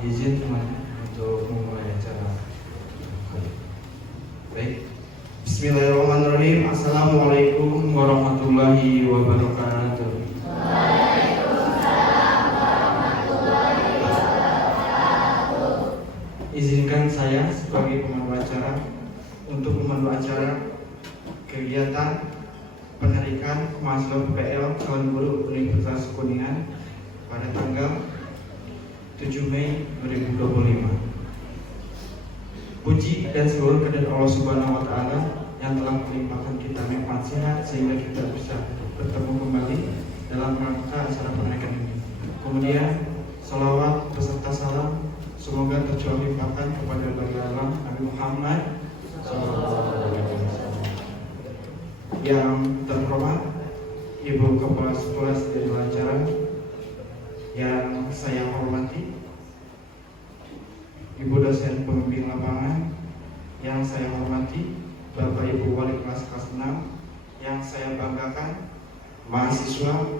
mohon izin semuanya untuk memulai acara. Baik. Bismillahirrahmanirrahim. Assalamualaikum warahmatullahi wabarakatuh. Izinkan saya sebagai pemandu acara untuk memandu acara kegiatan penarikan mahasiswa PPL Calon Guru Universitas Kuningan pada tanggal 7 Mei 2025. Puji dan seluruh kehadirat Allah Subhanahu wa Ta'ala yang telah melimpahkan kita nikmat sehat sehingga kita bisa bertemu kembali dalam rangka acara penarikan ini. Kemudian salawat beserta salam semoga tercurah limpahkan kepada baginda Nabi Muhammad SAW. Yang terhormat Ibu Kepala Sekolah dan Pelajaran yang saya hormati, Ibu dosen pembimbing lapangan yang saya hormati, Bapak Ibu Wali kelas 6 yang saya banggakan, mahasiswa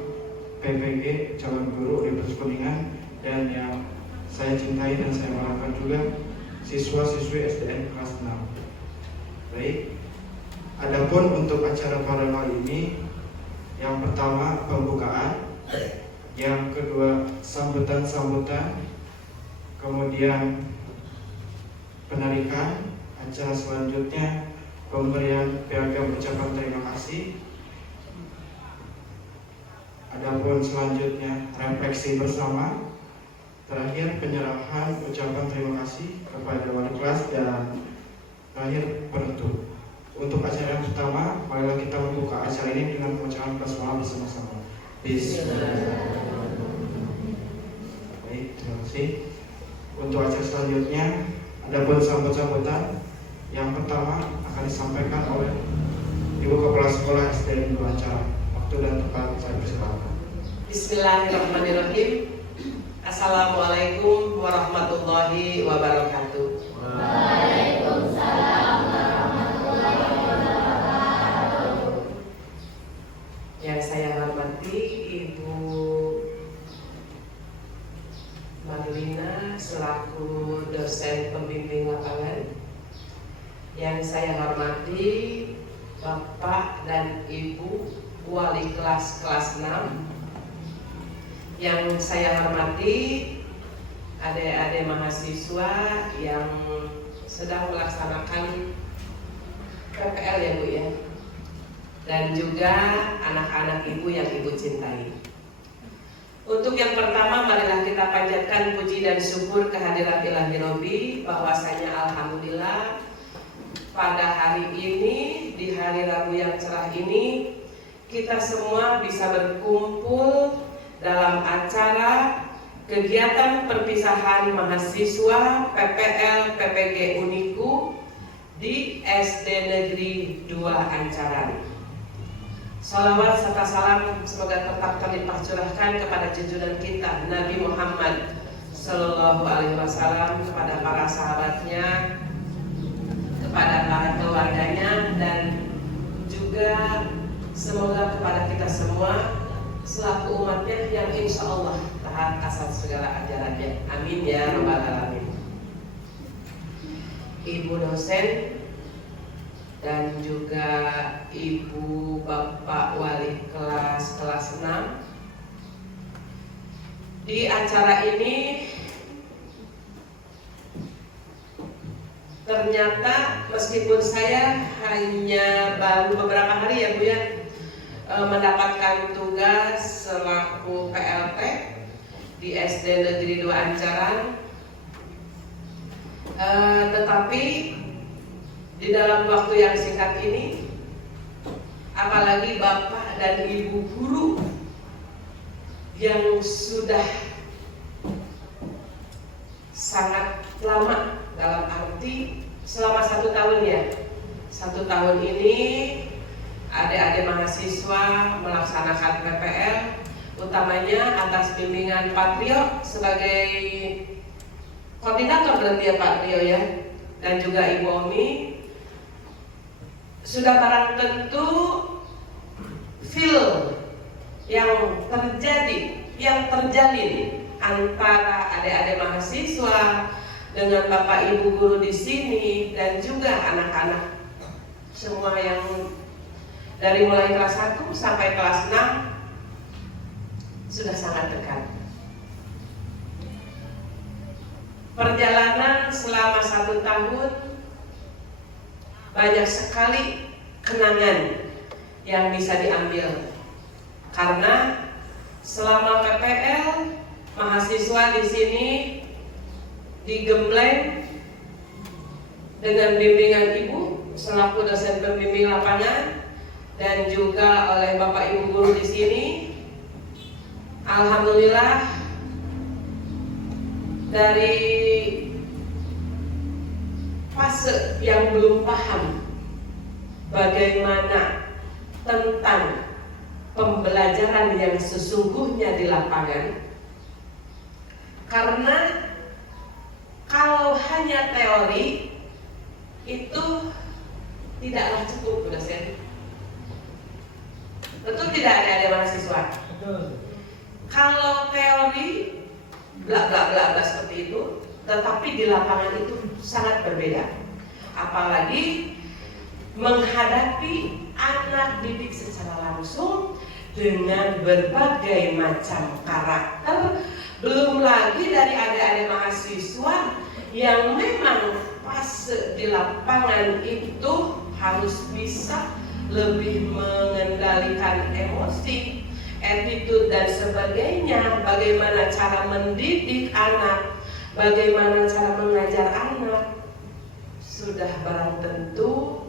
PPG Calon Guru Universitas Kuningan, dan yang saya cintai dan saya banggakan juga siswa-siswi SDN kelas 6. Baik, adapun untuk acara pada kali ini, yang pertama pembukaan, yang kedua sambutan-sambutan, kemudian penarikan, acara selanjutnya pemberian piagam ucapan terima kasih. Adapun selanjutnya refleksi bersama, terakhir penyerahan ucapan terima kasih kepada wali kelas, dan terakhir penutup. Untuk acara yang pertama, marilah kita membuka acara ini dengan pengucapan basmalah bersama-sama. Bismillahirrahmanirrahim. Baik, terima kasih. Untuk acara selanjutnya, adapun sambutan yang pertama akan disampaikan oleh Ibu Kepala Sekolah SDN Acara. Waktu dan tempat saya persilakan. Bismillahirrahmanirrahim. Assalamualaikum warahmatullahi wabarakatuh. Waalaikumsalam warahmatullahi wabarakatuh. Yang saya hormati Ibu Marlina selaku dosen pembimbing lapangan. Yang saya hormati Bapak dan Ibu Wali kelas 6. Yang saya hormati adik-adik mahasiswa yang sedang melaksanakan PPL ya Bu ya, dan juga anak-anak Ibu yang Ibu cintai. Untuk yang pertama, marilah kita panjatkan puji dan syukur kehadirat Ilahi Robbi, bahwasanya alhamdulillah pada hari ini, di hari Rabu yang cerah ini, kita semua bisa berkumpul dalam acara kegiatan perpisahan mahasiswa PPL PPG Uniku di SD Negeri 2 Ancaran. Salawat serta salam semoga tetap terlimpah curahkan kepada junjungan kita Nabi Muhammad Sallallahu Alaihi Wasallam, kepada para sahabatnya, kepada para keluarganya, dan juga semoga kepada kita semua selaku umatnya yang insya Allah taat atas segala ajarannya. Amin ya rabbal alamin. Ibu dosen dan juga Ibu Bapak Wali kelas 6, di acara ini ternyata meskipun saya hanya baru beberapa hari ya Bu ya mendapatkan tugas selaku PLT di SD Negeri 2 Ancaran, tetapi di dalam waktu yang singkat ini, apalagi Bapak dan Ibu guru yang sudah sangat lama, dalam arti selama 1 tahun ya, 1 tahun ini adik-adik mahasiswa melaksanakan PPL, utamanya atas bimbingan Pak Trio sebagai koordinator berarti ya Pak Trio ya, dan juga Ibu Omi. Sudah barang tentu feel yang terjadi, yang terjalin antara adik-adik mahasiswa mahasiswa, dengan Bapak Ibu guru di sini, dan juga anak-anak semua yang dari mulai kelas 1 sampai kelas 6 sudah sangat dekat. Perjalanan selama 1 tahun, banyak sekali kenangan yang bisa diambil, karena selama PPL mahasiswa di sini digembleng dengan bimbingan Ibu selaku dosen pembimbing lapangan dan juga oleh Bapak Ibu guru di sini. Alhamdulillah, dari fase yang belum paham bagaimana tentang pembelajaran yang sesungguhnya di lapangan, karena kalau hanya teori itu tidaklah cukup, Bu dosen. Betul tidak ada mahasiswa? Kalau teori bla bla bla bla seperti itu, tetapi di lapangan itu sangat berbeda. Apalagi menghadapi anak didik secara langsung dengan berbagai macam karakter, belum lagi dari adik-adik mahasiswa yang memang pas di lapangan itu harus bisa lebih mengendalikan emosi, attitude dan sebagainya, bagaimana cara mendidik anak, bagaimana cara mengajar anak. Sudah barang tentu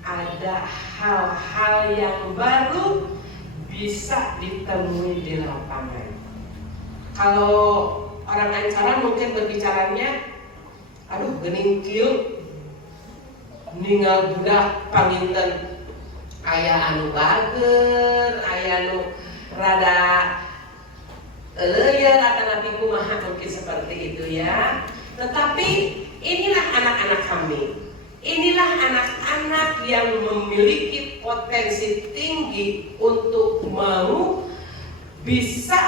ada hal-hal yang baru bisa ditemui di lapangan. Kalau orang acara mungkin berbicaranya, aduh gening kieu ninggal budak panginten aya anu bager, aya anu rada leuyeur atanapi kumaha, mungkin seperti itu ya. Tetapi inilah anak-anak kami. Inilah anak-anak yang memiliki potensi tinggi untuk mau bisa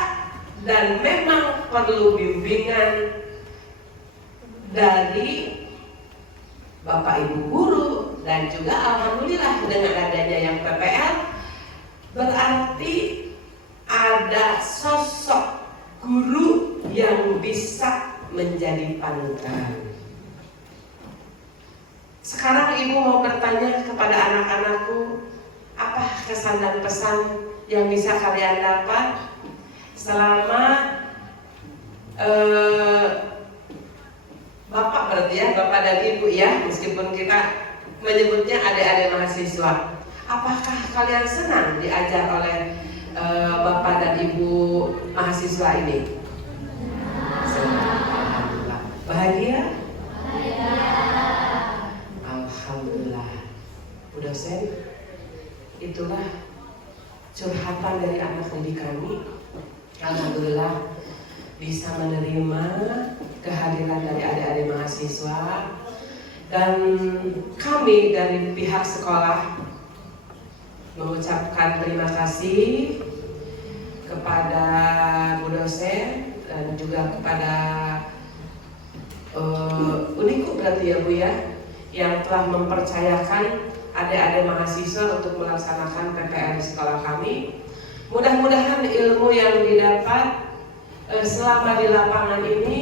dan memang perlu bimbingan dari Bapak Ibu guru, dan juga alhamdulillah dengan adanya yang PPL berarti ada sosok guru yang bisa menjadi panutan. Sekarang Ibu mau bertanya kepada anak-anakku, apa kesan dan pesan yang bisa kalian dapat selama Bapak berarti ya, Bapak dan Ibu ya, meskipun kita menyebutnya adik-adik mahasiswa. Apakah kalian senang diajar oleh Bapak dan Ibu mahasiswa ini? Alhamdulillah. Bahagia? Alhamdulillah. Bu dosen, itulah curhatan dari anak didik kami. Alhamdulillah bisa menerima kehadiran dari adik-adik mahasiswa, dan kami dari pihak sekolah mengucapkan terima kasih kepada Bu dosen dan juga kepada Uniku berarti ya Bu ya, yang telah mempercayakan adik-adik mahasiswa untuk melaksanakan PPL di sekolah kami. Mudah-mudahan ilmu yang didapat selama di lapangan ini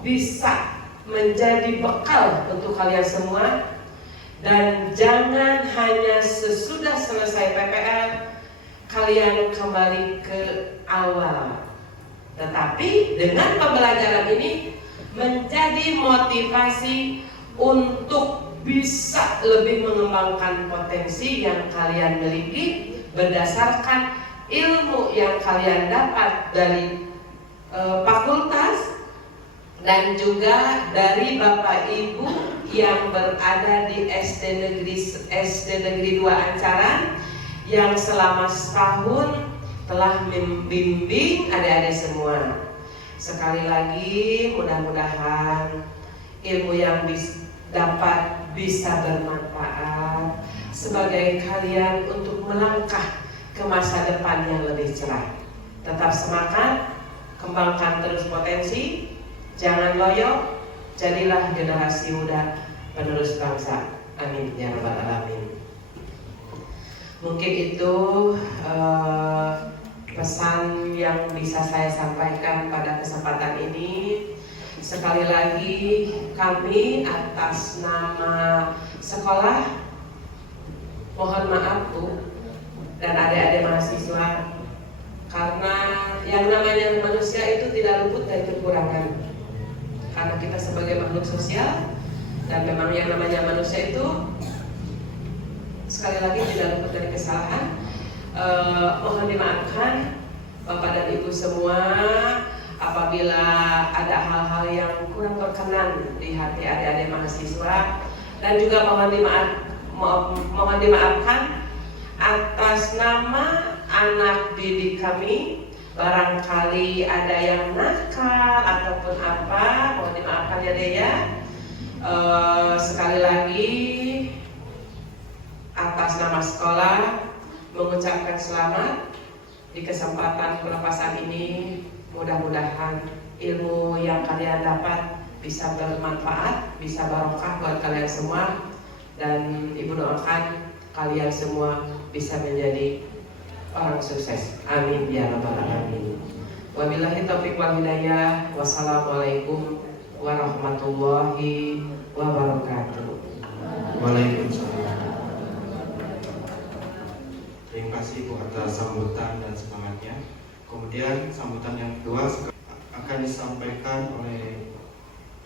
bisa menjadi bekal untuk kalian semua, dan jangan hanya sesudah selesai PPL kalian kembali ke awal, tetapi dengan pembelajaran ini menjadi motivasi untuk bisa lebih mengembangkan potensi yang kalian miliki berdasarkan ilmu yang kalian dapat dari fakultas dan juga dari Bapak Ibu yang berada di SD Negeri 2 Ancaran yang selama setahun telah membimbing adik-adik semua. Sekali lagi mudah-mudahan ilmu yang dapat bisa bermanfaat sebagai kalian untuk melangkah ke masa depan yang lebih cerah. Tetap semangat, kembangkan terus potensi, Jangan loyo, jadilah generasi muda penerus bangsa. Amin ya rabbal alamin. Mungkin itu pesan yang bisa saya sampaikan pada kesempatan ini. Sekali lagi kami atas nama sekolah mohon maaf Bu dan adik-adik mahasiswa, karena yang namanya manusia itu tidak luput dari kekurangan. Karena kita sebagai makhluk sosial dan memang yang namanya manusia itu sekali lagi tidak luput dari kesalahan. Mohon dimaafkan Bapak dan Ibu semua apabila ada hal-hal yang kurang berkenan di hati adik-adik mahasiswa, dan juga mohon dimaafkan atas nama anak didik kami. Barangkali ada yang nakal ataupun apa, mohon dimaafkan ya Dea. Sekali lagi atas nama sekolah mengucapkan selamat di kesempatan pelepasan ini. Mudah-mudahan ilmu yang kalian dapat bisa bermanfaat, bisa barokah buat kalian semua, dan Ibu doakan kalian semua bisa menjadi orang sukses. Amin ya rabbal alamin. Wabillahi taufiq wal hidayah. Wassalamualaikum warahmatullahi wabarakatuh. Waalaikumsalam. Terima kasih Bu atas sambutan dan semangatnya. Kemudian sambutan yang kedua akan disampaikan oleh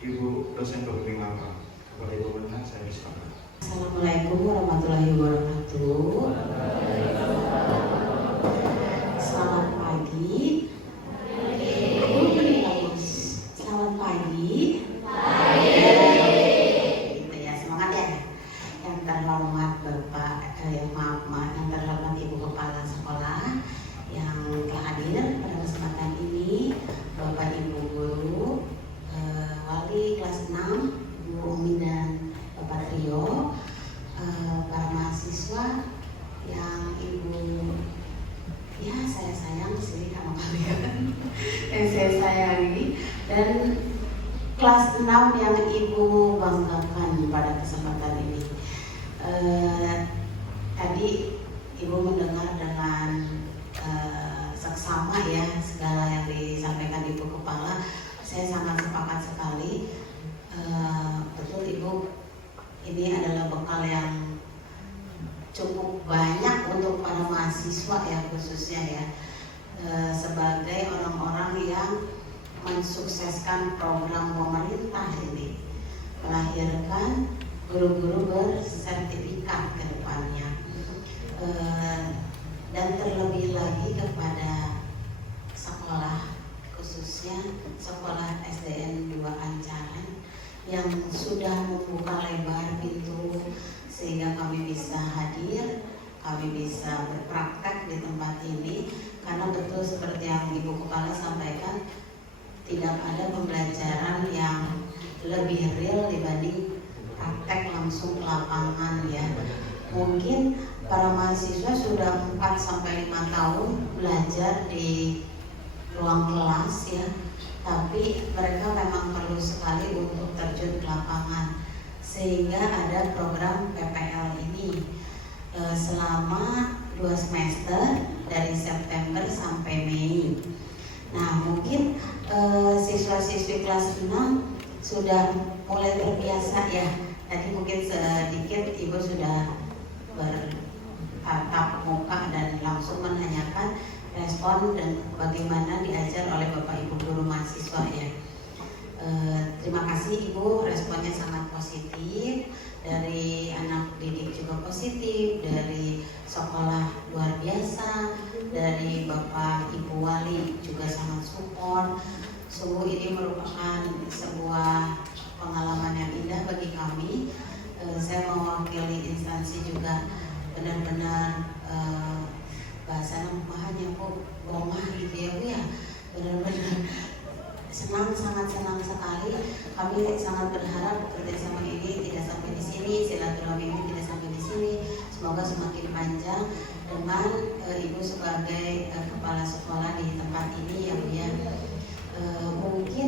Ibu dosen pembimbing apa. Kepada Ibu Menang saya persilakan. Assalamualaikum warahmatullahi wabarakatuh. Selamat pagi. Selamat pagi. Gitu ya, semangat ya. Yang terhormat Bapak, yang terhormat Ibu Kepala Sekolah yang telah hadir pada kesempatan ini, Bapak Ibu Guru, Wali kelas 6, Bu Umi dan Bapak Trio, para mahasiswa yang Ibu, ya saya sayang sih sama kalian, yang saya sayangi, dan kelas 6 yang Ibu banggakan pada kesempatan ini. Tadi Ibu mendengar dengan seksama ya segala yang disampaikan Ibu Kepala. Saya sangat sepakat sekali. Betul Ibu, ini adalah bekal yang cukup banyak untuk para mahasiswa ya, khususnya ya, sebagai orang-orang yang mensukseskan program pemerintah ini, melahirkan guru-guru bersertifikat ke depannya, dan terlebih lagi kepada sekolah, khususnya sekolah SDN 2 Ancaran yang sudah membuka lebar pintu sehingga kami bisa hadir, kami bisa berpraktek di tempat ini, karena betul seperti yang Ibu Kepala sampaikan, tidak ada pembelajaran yang lebih real dibanding praktek langsung ke lapangan ya. Mungkin para mahasiswa sudah 4-5 tahun belajar di ruang kelas ya, tapi mereka memang perlu sekali untuk terjun ke lapangan, sehingga ada program PPL ini selama 2 semester dari September sampai Mei. Nah mungkin siswa-siswi kelas 6 sudah mulai terbiasa ya. Tadi mungkin sedikit Ibu sudah bertatap muka dan langsung menanyakan respon dan bagaimana diajar oleh Bapak Ibu guru mahasiswa ya. Terima kasih Ibu, responnya sangat positif, dari anak didik juga positif, dari sekolah luar biasa, dari Bapak Ibu Wali juga sangat support. Sungguh ini merupakan sebuah pengalaman yang indah bagi kami. Saya mewakili instansi juga benar-benar bahasa namanya kok gomah gitu ya Bu ya, benar-benar sangat senang sekali. Kami sangat berharap kerjasama ini tidak sampai di sini, silaturahmi ini tidak sampai di sini. Semoga semakin panjang dengan Ibu sebagai kepala sekolah di tempat ini ya Bu ya. Mungkin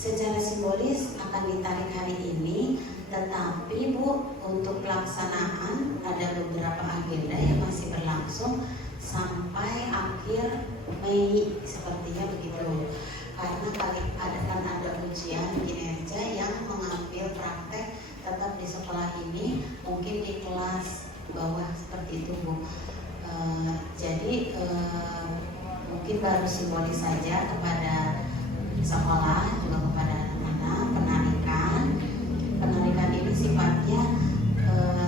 secara simbolis akan ditarik hari ini, tetapi Bu, untuk pelaksanaan ada beberapa agenda yang masih berlangsung sampai akhir Mei sepertinya begitu. Karena ada ujian kinerja yang mengambil praktek tetap di sekolah ini, mungkin di kelas bawah seperti itu Bu. Jadi mungkin baru simbolis saja kepada sekolah, juga kepada anak-anak. Penarikan ini sifatnya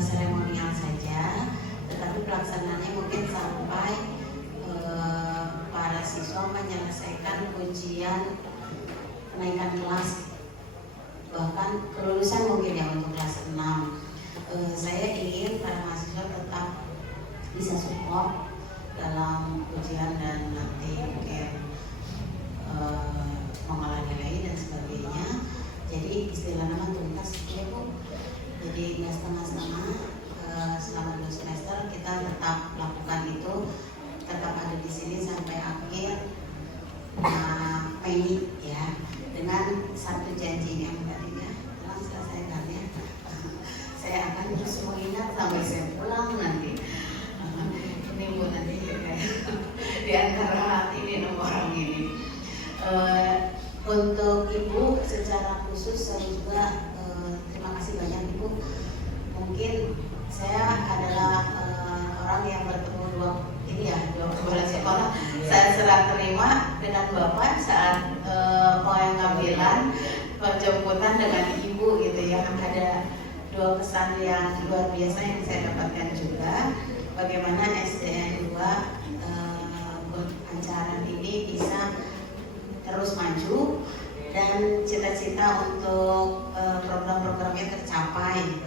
seremonial saja, tetapi pelaksanaannya mungkin sampai para siswa menyelesaikan ujian kenaikan kelas, bahkan kelulusan mungkin ya untuk kelas 6. Saya ingin para mahasiswa tetap bisa support dalam ujian dan nanti mungkin mengolah nilai dan sebagainya. Jadi istilah nama tuntas ya Bu. Jadi nggak setengah-setengah, selama 2 semester kita tetap lakukan itu, tetap ada di sini sampai akhir Mei ya, dengan satu janji yang tadinya telah selesaikan ya. Saya akan terus mengingat sampai saya pulang nanti. Ini Bu nanti kayak di antara hati ini orang ini. Untuk Ibu secara khusus saya juga terima kasih banyak Ibu. Mungkin saya adalah orang yang bertemu dua kepala sekolah. Saya serah terima dengan Bapak saat pengambilan penjemputan dengan Ibu gitu ya. Ada 2 kesan yang luar biasa yang saya dapatkan juga. Bagaimana SDN 2 Ancaran ini bisa terus maju dan cita-cita untuk program-programnya tercapai.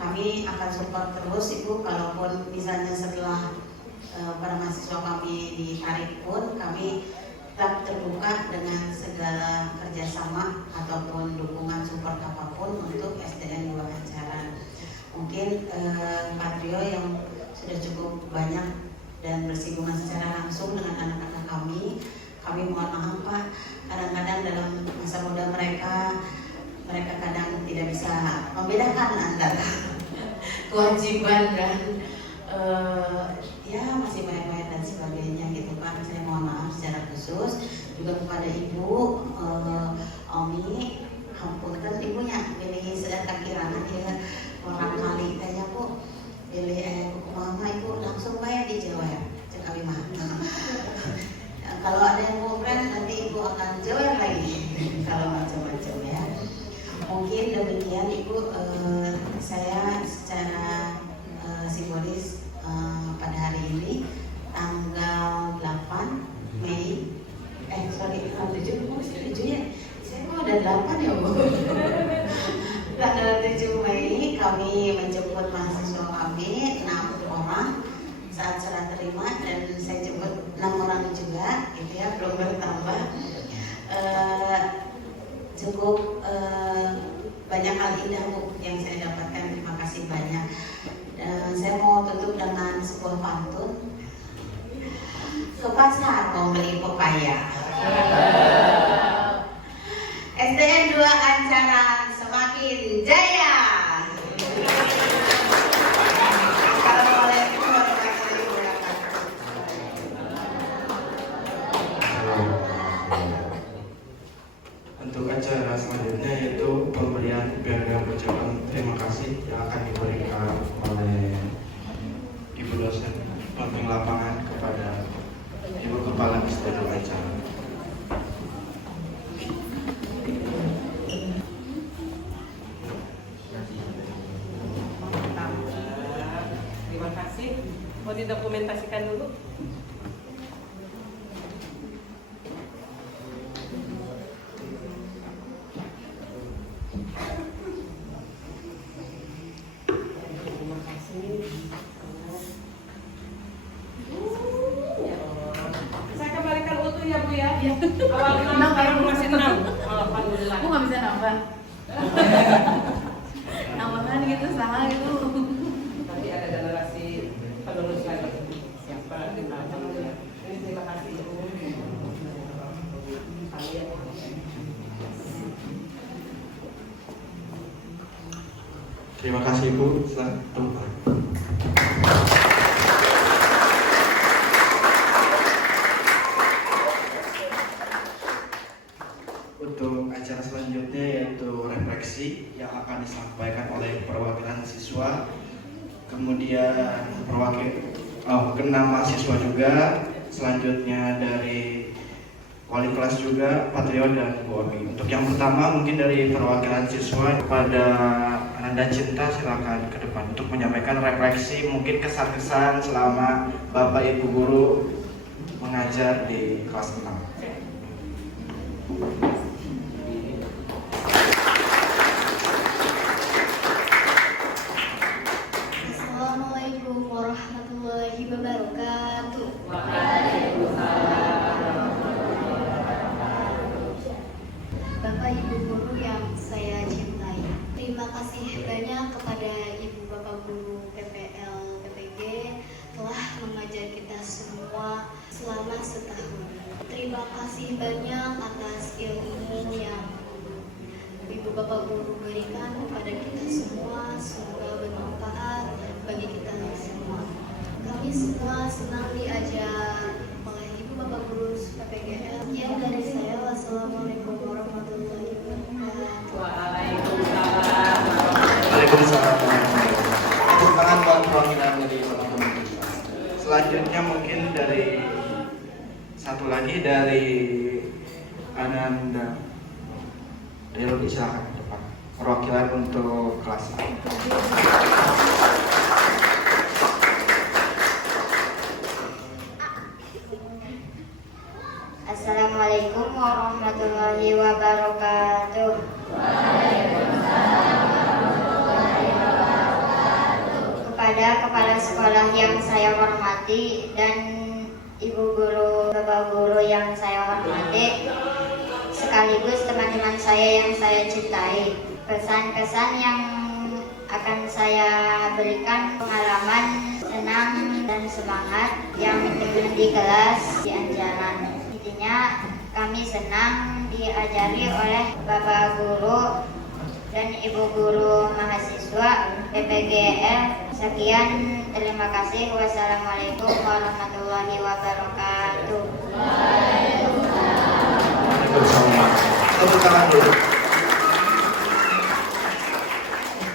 Kami akan support terus Ibu, kalaupun misalnya setelah para mahasiswa kami ditarik pun kami tetap terbuka dengan segala kerjasama ataupun dukungan support apapun untuk SDN 2 Ancaran. Mungkin Pak Trio yang sudah cukup banyak dan bersinggungan secara langsung dengan anak-anak kami mohon maaf Pak, kadang-kadang dalam masa muda mereka kadang tidak bisa membedakan antara kewajiban dan ya masih banyak dan sebagainya gitu Pak. Saya mohon maaf secara khusus juga kepada Ibu Omi, hampunten Ibunya pilih sedang kirana ya orang kali tanya Bu pilih mama Ibu langsung bayar di Jawa ya cek abi mah. Kalau ada yang mau brand nanti Ibu akan jual lagi kalau macam-macam ya. Mungkin demikian Ibu, saya secara simbolis pada hari ini tanggal 8 Mei sorry 7 ya. Saya kok ada 8 ya Bu. Tanggal 7 Mei kami menjemput mahasiswa kami 6 orang saat serah terima, dan saya jemput 6 orang juga gitu ya, belum bertambah. Cukup banyak hal indah Bu yang saya dapatkan, terima kasih banyak. Dan saya mau tutup dengan sebuah pantun. Ke pasar mau beli pepaya, SDN 2 Ancaran semakin jaya. Untuk acara selanjutnya yaitu pemberian piagam ucapan terima kasih yang akan diberikan oleh Ibu dosen pembimbing lapangan kepada Ibu Kepala SDN Ancaran. Terima kasih. Mau didokumentasikan dulu? Saya kembalikan utuh ya Bu ya. Awal 6 sekarang masih 6. Alhamdulillah. Aku nggak bisa nambah. Nambahan gitu salah gitu. Nanti ada generasi penerus lagi. Siapa? Ini terima kasih Ibu. Kalian. Terima kasih Ibu. Selamat tepuk tangan. Untuk acara selanjutnya yaitu refleksi yang akan disampaikan oleh perwakilan siswa, kemudian keenam mahasiswa juga, selanjutnya dari wali kelas juga, Pak Trio dan Bu Omi. Untuk yang pertama mungkin dari perwakilan siswa kepada Ananda Cinta, silakan ke depan untuk menyampaikan refleksi mungkin kesan-kesan selama Bapak Ibu guru mengajar di kelas 6. Assalamualaikum warahmatullahi wabarakatuh. Bapak Ibu guru yang saya cintai, terima kasih banyak kepada Ibu Bapak guru PPL PPG telah mengajar kita semua selama setahun. Terima kasih banyak atas ilmu yang Ibu Bapak guru berikan kepada kita semua, semoga bermanfaat bagi kita semua. Kami semua senang diajar oleh Ibu Bapak guru PPGL. Sekian dari saya. Wassalamualaikum warahmatullahi wabarakatuh. Waalaikumsalam. Tepuk tangan buat perwakilan dari Bapak Guru. Selanjutnya mungkin dari satu lagi dari Ananda. Dari silakan ke depan. Perwakilan untuk kelas A. Assalamualaikum warahmatullahi wabarakatuh. Kepada kepala sekolah yang saya hormati dan ibu guru, bapak guru yang saya hormati, sekaligus teman-teman saya yang saya cintai, pesan-pesan yang akan saya berikan pengalaman senang dan semangat yang di kelas di Anjaran. Intinya kami senang diajari oleh bapak guru dan ibu guru mahasiswa PPGL. Sekian, terima kasih. Wassalamualaikum warahmatullahi wabarakatuh. Waalaikumsalam. Tepuk tangan dulu.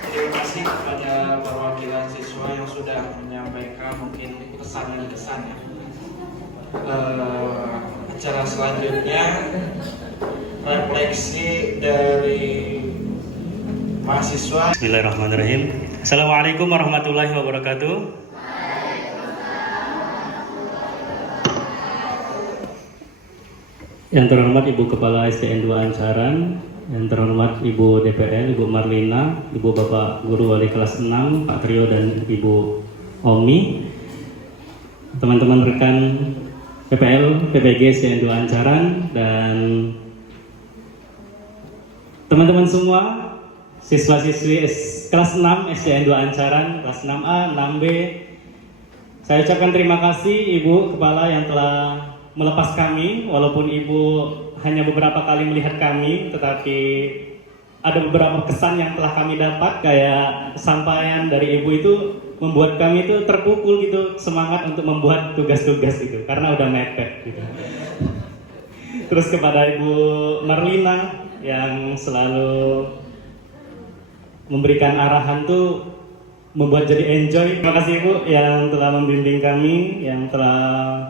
Terima kasih kepada perwakilan siswa yang sudah menyampaikan mungkin pesan dan kesan ya. Acara selanjutnya refleksi dari mahasiswa. Bismillahirrahmanirrahim. Assalamualaikum warahmatullahi wabarakatuh. Yang terhormat Ibu Kepala SDN 2 Ancaran, yang terhormat Ibu DPL, Ibu Marlina, Ibu Bapak Guru Wali Kelas 6, Pak Trio dan Ibu Omi, teman-teman rekan PPL, PPG SDN 2 Ancaran, dan teman-teman semua, siswa-siswi kelas 6 SDN 2 Ancaran, kelas 6A, 6B. Saya ucapkan terima kasih Ibu Kepala yang telah melepas kami, walaupun Ibu hanya beberapa kali melihat kami, tetapi ada beberapa kesan yang telah kami dapat, kayak sampaian dari Ibu itu membuat kami itu terpukul gitu, semangat untuk membuat tugas-tugas itu, karena udah mepet gitu. Terus kepada Ibu Marlina yang selalu memberikan arahan tuh membuat jadi enjoy. Terima kasih Ibu yang telah membimbing kami, yang telah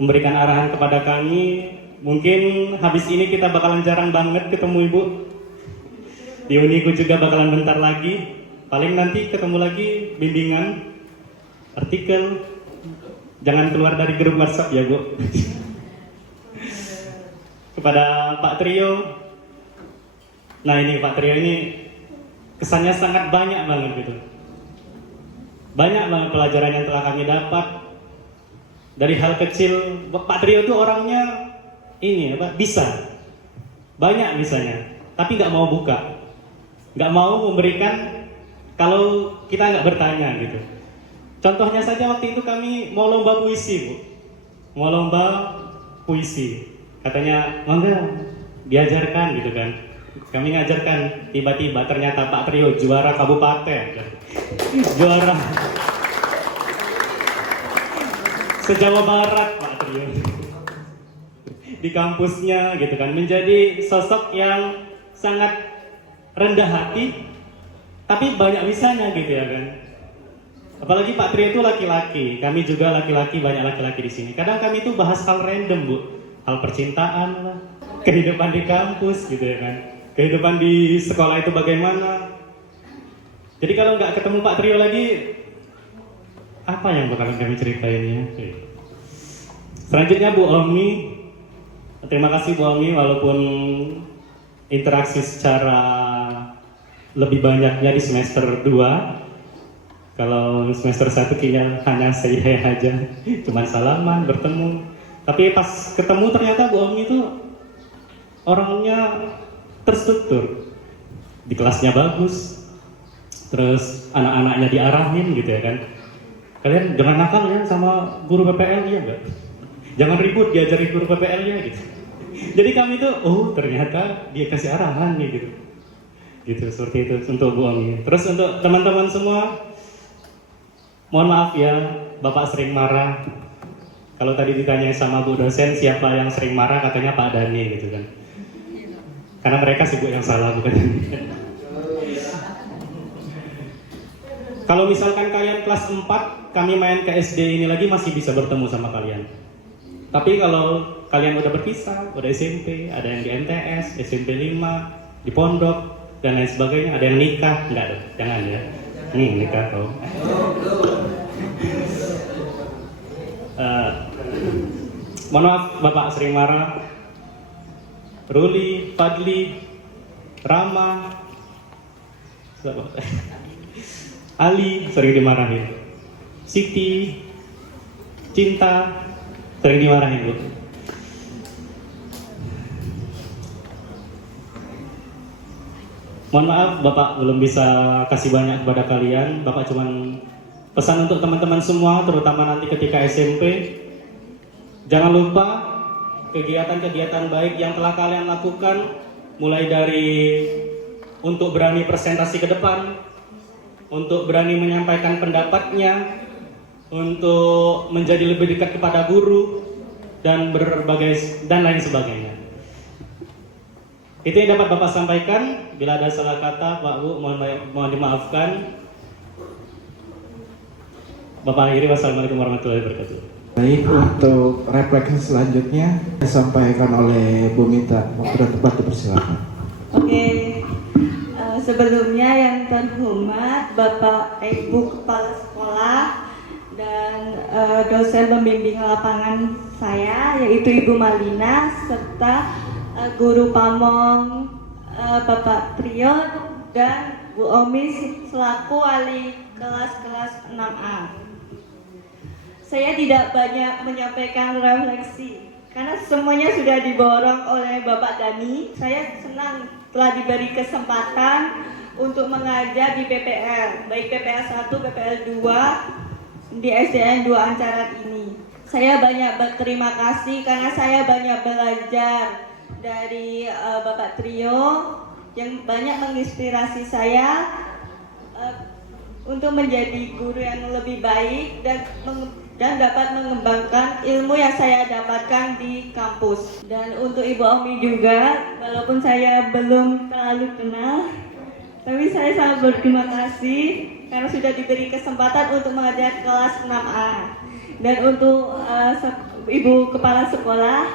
memberikan arahan kepada kami. Mungkin habis ini kita bakalan jarang banget ketemu Ibu. Di Uniku juga bakalan bentar lagi. Paling nanti ketemu lagi bimbingan, artikel. Jangan keluar dari grup WhatsApp ya Bu. Kepada Pak Trio. Nah ini Pak Trio ini kesannya sangat banyak banget gitu. Banyak banget pelajaran yang telah kami dapat. Dari hal kecil, Pak Trio itu orangnya ini apa? Bisa. Banyak bisanya. Tapi nggak mau buka. Nggak mau memberikan kalau kita nggak bertanya gitu. Contohnya saja waktu itu kami mau lomba puisi Bu. Mau lomba puisi. Katanya, mangga diajarkan gitu kan. Kami ngajarkan, tiba-tiba ternyata Pak Trio juara kabupaten, juara se-Jawa Barat Pak Trio di kampusnya gitu kan, menjadi sosok yang sangat rendah hati tapi banyak bisanya gitu ya kan. Apalagi Pak Trio itu laki-laki, kami juga laki-laki, banyak laki-laki di sini. Kadang kami itu bahas hal random Bu, hal percintaan lah, kehidupan di kampus gitu ya kan, kehidupan di sekolah itu bagaimana. Jadi kalau nggak ketemu Pak Trio lagi, apa yang bakalan kami ceritain ya? Selanjutnya Bu Omi, terima kasih Bu Omi, walaupun interaksi secara lebih banyaknya di semester 2. Kalau semester 1 kayaknya hanya saya aja, cuman salaman, bertemu. Tapi pas ketemu ternyata Bu Omi itu orangnya terstruktur, di kelasnya bagus, terus anak-anaknya diarahin gitu ya kan. Kalian jangan nakal ya sama guru PPL ya enggak? Jangan ribut diajari guru PPL-nya gitu. Jadi kami tuh, oh ternyata dia kasih arahan nih gitu. Gitu, seperti itu untuk Bu Omi. Terus untuk teman-teman semua, mohon maaf ya, Bapak sering marah. Kalau tadi ditanya sama Bu dosen siapa yang sering marah, katanya Pak Dani gitu kan. Karena mereka sibuk yang salah, bukan. Kalau misalkan kalian kelas 4, kami main ke SD ini lagi masih bisa bertemu sama kalian. Tapi kalau kalian udah berpisah, udah SMP, ada yang di MTS, SMP 5, di pondok, dan lain sebagainya, ada yang nikah, enggak dong, jangan ya. Nikah tau. Mohon maaf Bapak sering marah. Ruli, Fadli, Rama, Ali sering dimarahin. Siti, Cinta sering dimarahin Bu. Mohon maaf Bapak belum bisa kasih banyak kepada kalian. Bapak cuman pesan untuk teman-teman semua, terutama nanti ketika SMP, jangan lupa kegiatan-kegiatan baik yang telah kalian lakukan, mulai dari untuk berani presentasi ke depan, untuk berani menyampaikan pendapatnya, untuk menjadi lebih dekat kepada guru, dan berbagai dan lain sebagainya. Itu yang dapat Bapak sampaikan. Bila ada salah kata Pak Bu, mohon dimaafkan. Bapak akhiri, wassalamualaikum warahmatullahi wabarakatuh. Baik, untuk refleksi selanjutnya disampaikan oleh Bu Mita. Waktu dan tempat dipersilakan. Oke, sebelumnya yang terhormat Bapak Ibu Kepala Sekolah dan dosen pembimbing lapangan saya, yaitu Ibu Malina, serta Guru Pamong Bapak Trio dan Bu Omi selaku wali kelas 6A. Saya tidak banyak menyampaikan refleksi karena semuanya sudah diborong oleh Bapak Dani. Saya senang telah diberi kesempatan untuk mengajar di PPL, baik PPL 1, PPL 2 di SDN 2 Ancaran ini. Saya banyak berterima kasih karena saya banyak belajar dari Bapak Trio yang banyak menginspirasi saya untuk menjadi guru yang lebih baik dan dapat mengembangkan ilmu yang saya dapatkan di kampus. Dan untuk Ibu Omi juga, walaupun saya belum terlalu kenal, tapi saya sangat berterima kasih karena sudah diberi kesempatan untuk mengajar kelas 6A. Dan untuk Ibu Kepala Sekolah,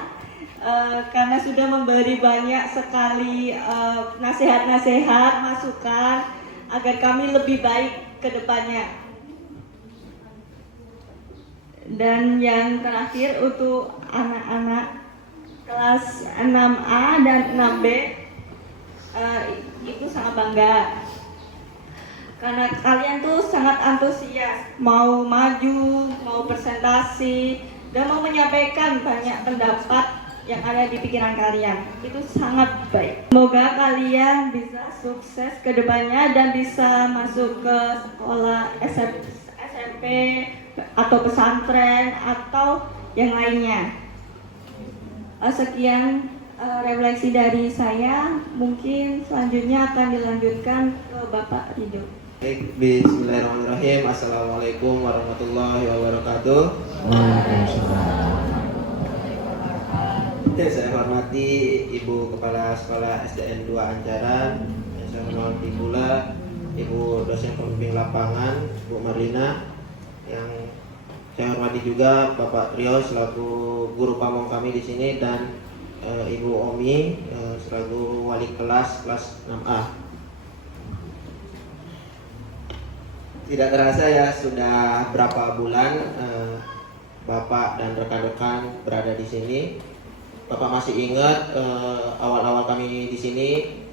karena sudah memberi banyak sekali nasihat-nasihat, masukan agar kami lebih baik ke depannya. Dan yang terakhir untuk anak-anak kelas 6A dan 6B, itu sangat bangga karena kalian tuh sangat antusias, mau maju, mau presentasi, dan mau menyampaikan banyak pendapat yang ada di pikiran kalian. Itu sangat baik. Semoga kalian bisa sukses ke depannya dan bisa masuk ke sekolah SMP atau pesantren atau yang lainnya. Sekian refleksi dari saya. Mungkin selanjutnya akan dilanjutkan ke Bapak Ridho. Baik, bismillahirrahmanirrahim. Assalamualaikum warahmatullahi wabarakatuh. Saya hormati Ibu Kepala Sekolah SDN 2 Ancaran. Saya hormati pula Ibu dosen pembimbing lapangan, Bu Marlina. Yang saya hormati juga Bapak Trio selaku guru pamong kami di sini, dan Ibu Omi selaku wali kelas 6A. Tidak terasa ya, sudah berapa bulan Bapak dan rekan-rekan berada di sini. Bapak masih ingat awal-awal kami di sini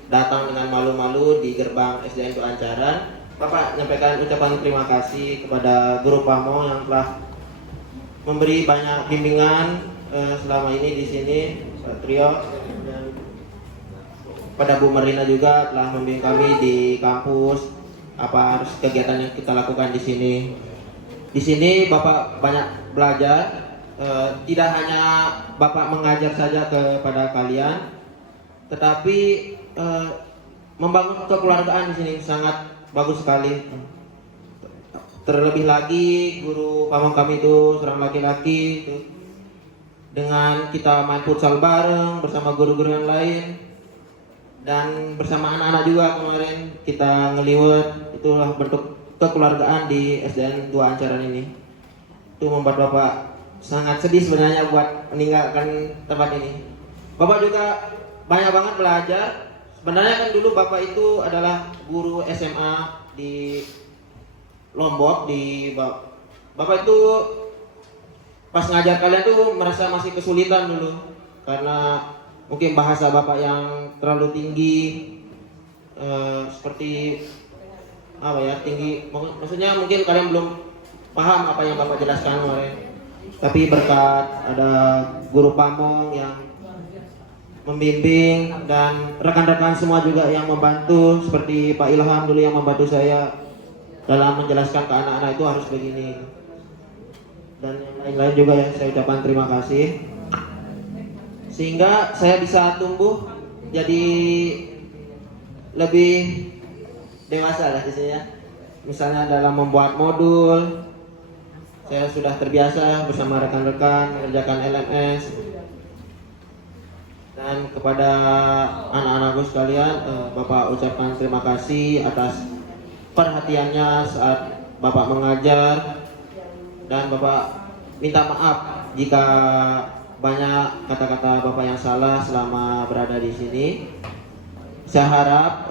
datang dengan malu-malu di gerbang SDN 2 Ancaran. Bapak menyampaikan ucapan terima kasih kepada guru pamong yang telah memberi banyak bimbingan selama ini di sini, Trio, dan pada Bu Marlina juga telah membimbing kami di kampus apa harus kegiatan yang kita lakukan di sini. Di sini Bapak banyak belajar. Tidak hanya Bapak mengajar saja kepada kalian, tetapi membangun kekeluargaan di sini sangat bagus sekali. Terlebih lagi guru pamong kami itu seorang laki-laki itu, dengan kita main futsal bareng bersama guru-guru yang lain dan bersama anak-anak juga kemarin kita ngeliwet. Itulah bentuk kekeluargaan di SDN 2 Ancaran ini. Itu membuat Bapak sangat sedih sebenarnya buat meninggalkan tempat ini. Bapak juga banyak banget belajar. Sebenarnya kan dulu Bapak itu adalah guru SMA di Lombok. Bapak itu pas ngajar kalian tuh merasa masih kesulitan dulu karena mungkin bahasa Bapak yang terlalu tinggi, seperti apa ya, tinggi. Maksudnya mungkin kalian belum paham apa yang Bapak jelaskan kemarin. Tapi berkat ada guru pamong yang membimbing dan rekan-rekan semua juga yang membantu, seperti Pak Ilham dulu yang membantu saya dalam menjelaskan ke anak-anak itu harus begini, dan yang lain-lain juga ya, saya ucapkan terima kasih sehingga saya bisa tumbuh jadi lebih dewasa lah di sini ya. Misalnya dalam membuat modul, saya sudah terbiasa bersama rekan-rekan mengerjakan LMS. Dan kepada anak-anakku sekalian, Bapak ucapkan terima kasih atas perhatiannya saat Bapak mengajar, dan Bapak minta maaf jika banyak kata-kata Bapak yang salah selama berada di sini. Saya harap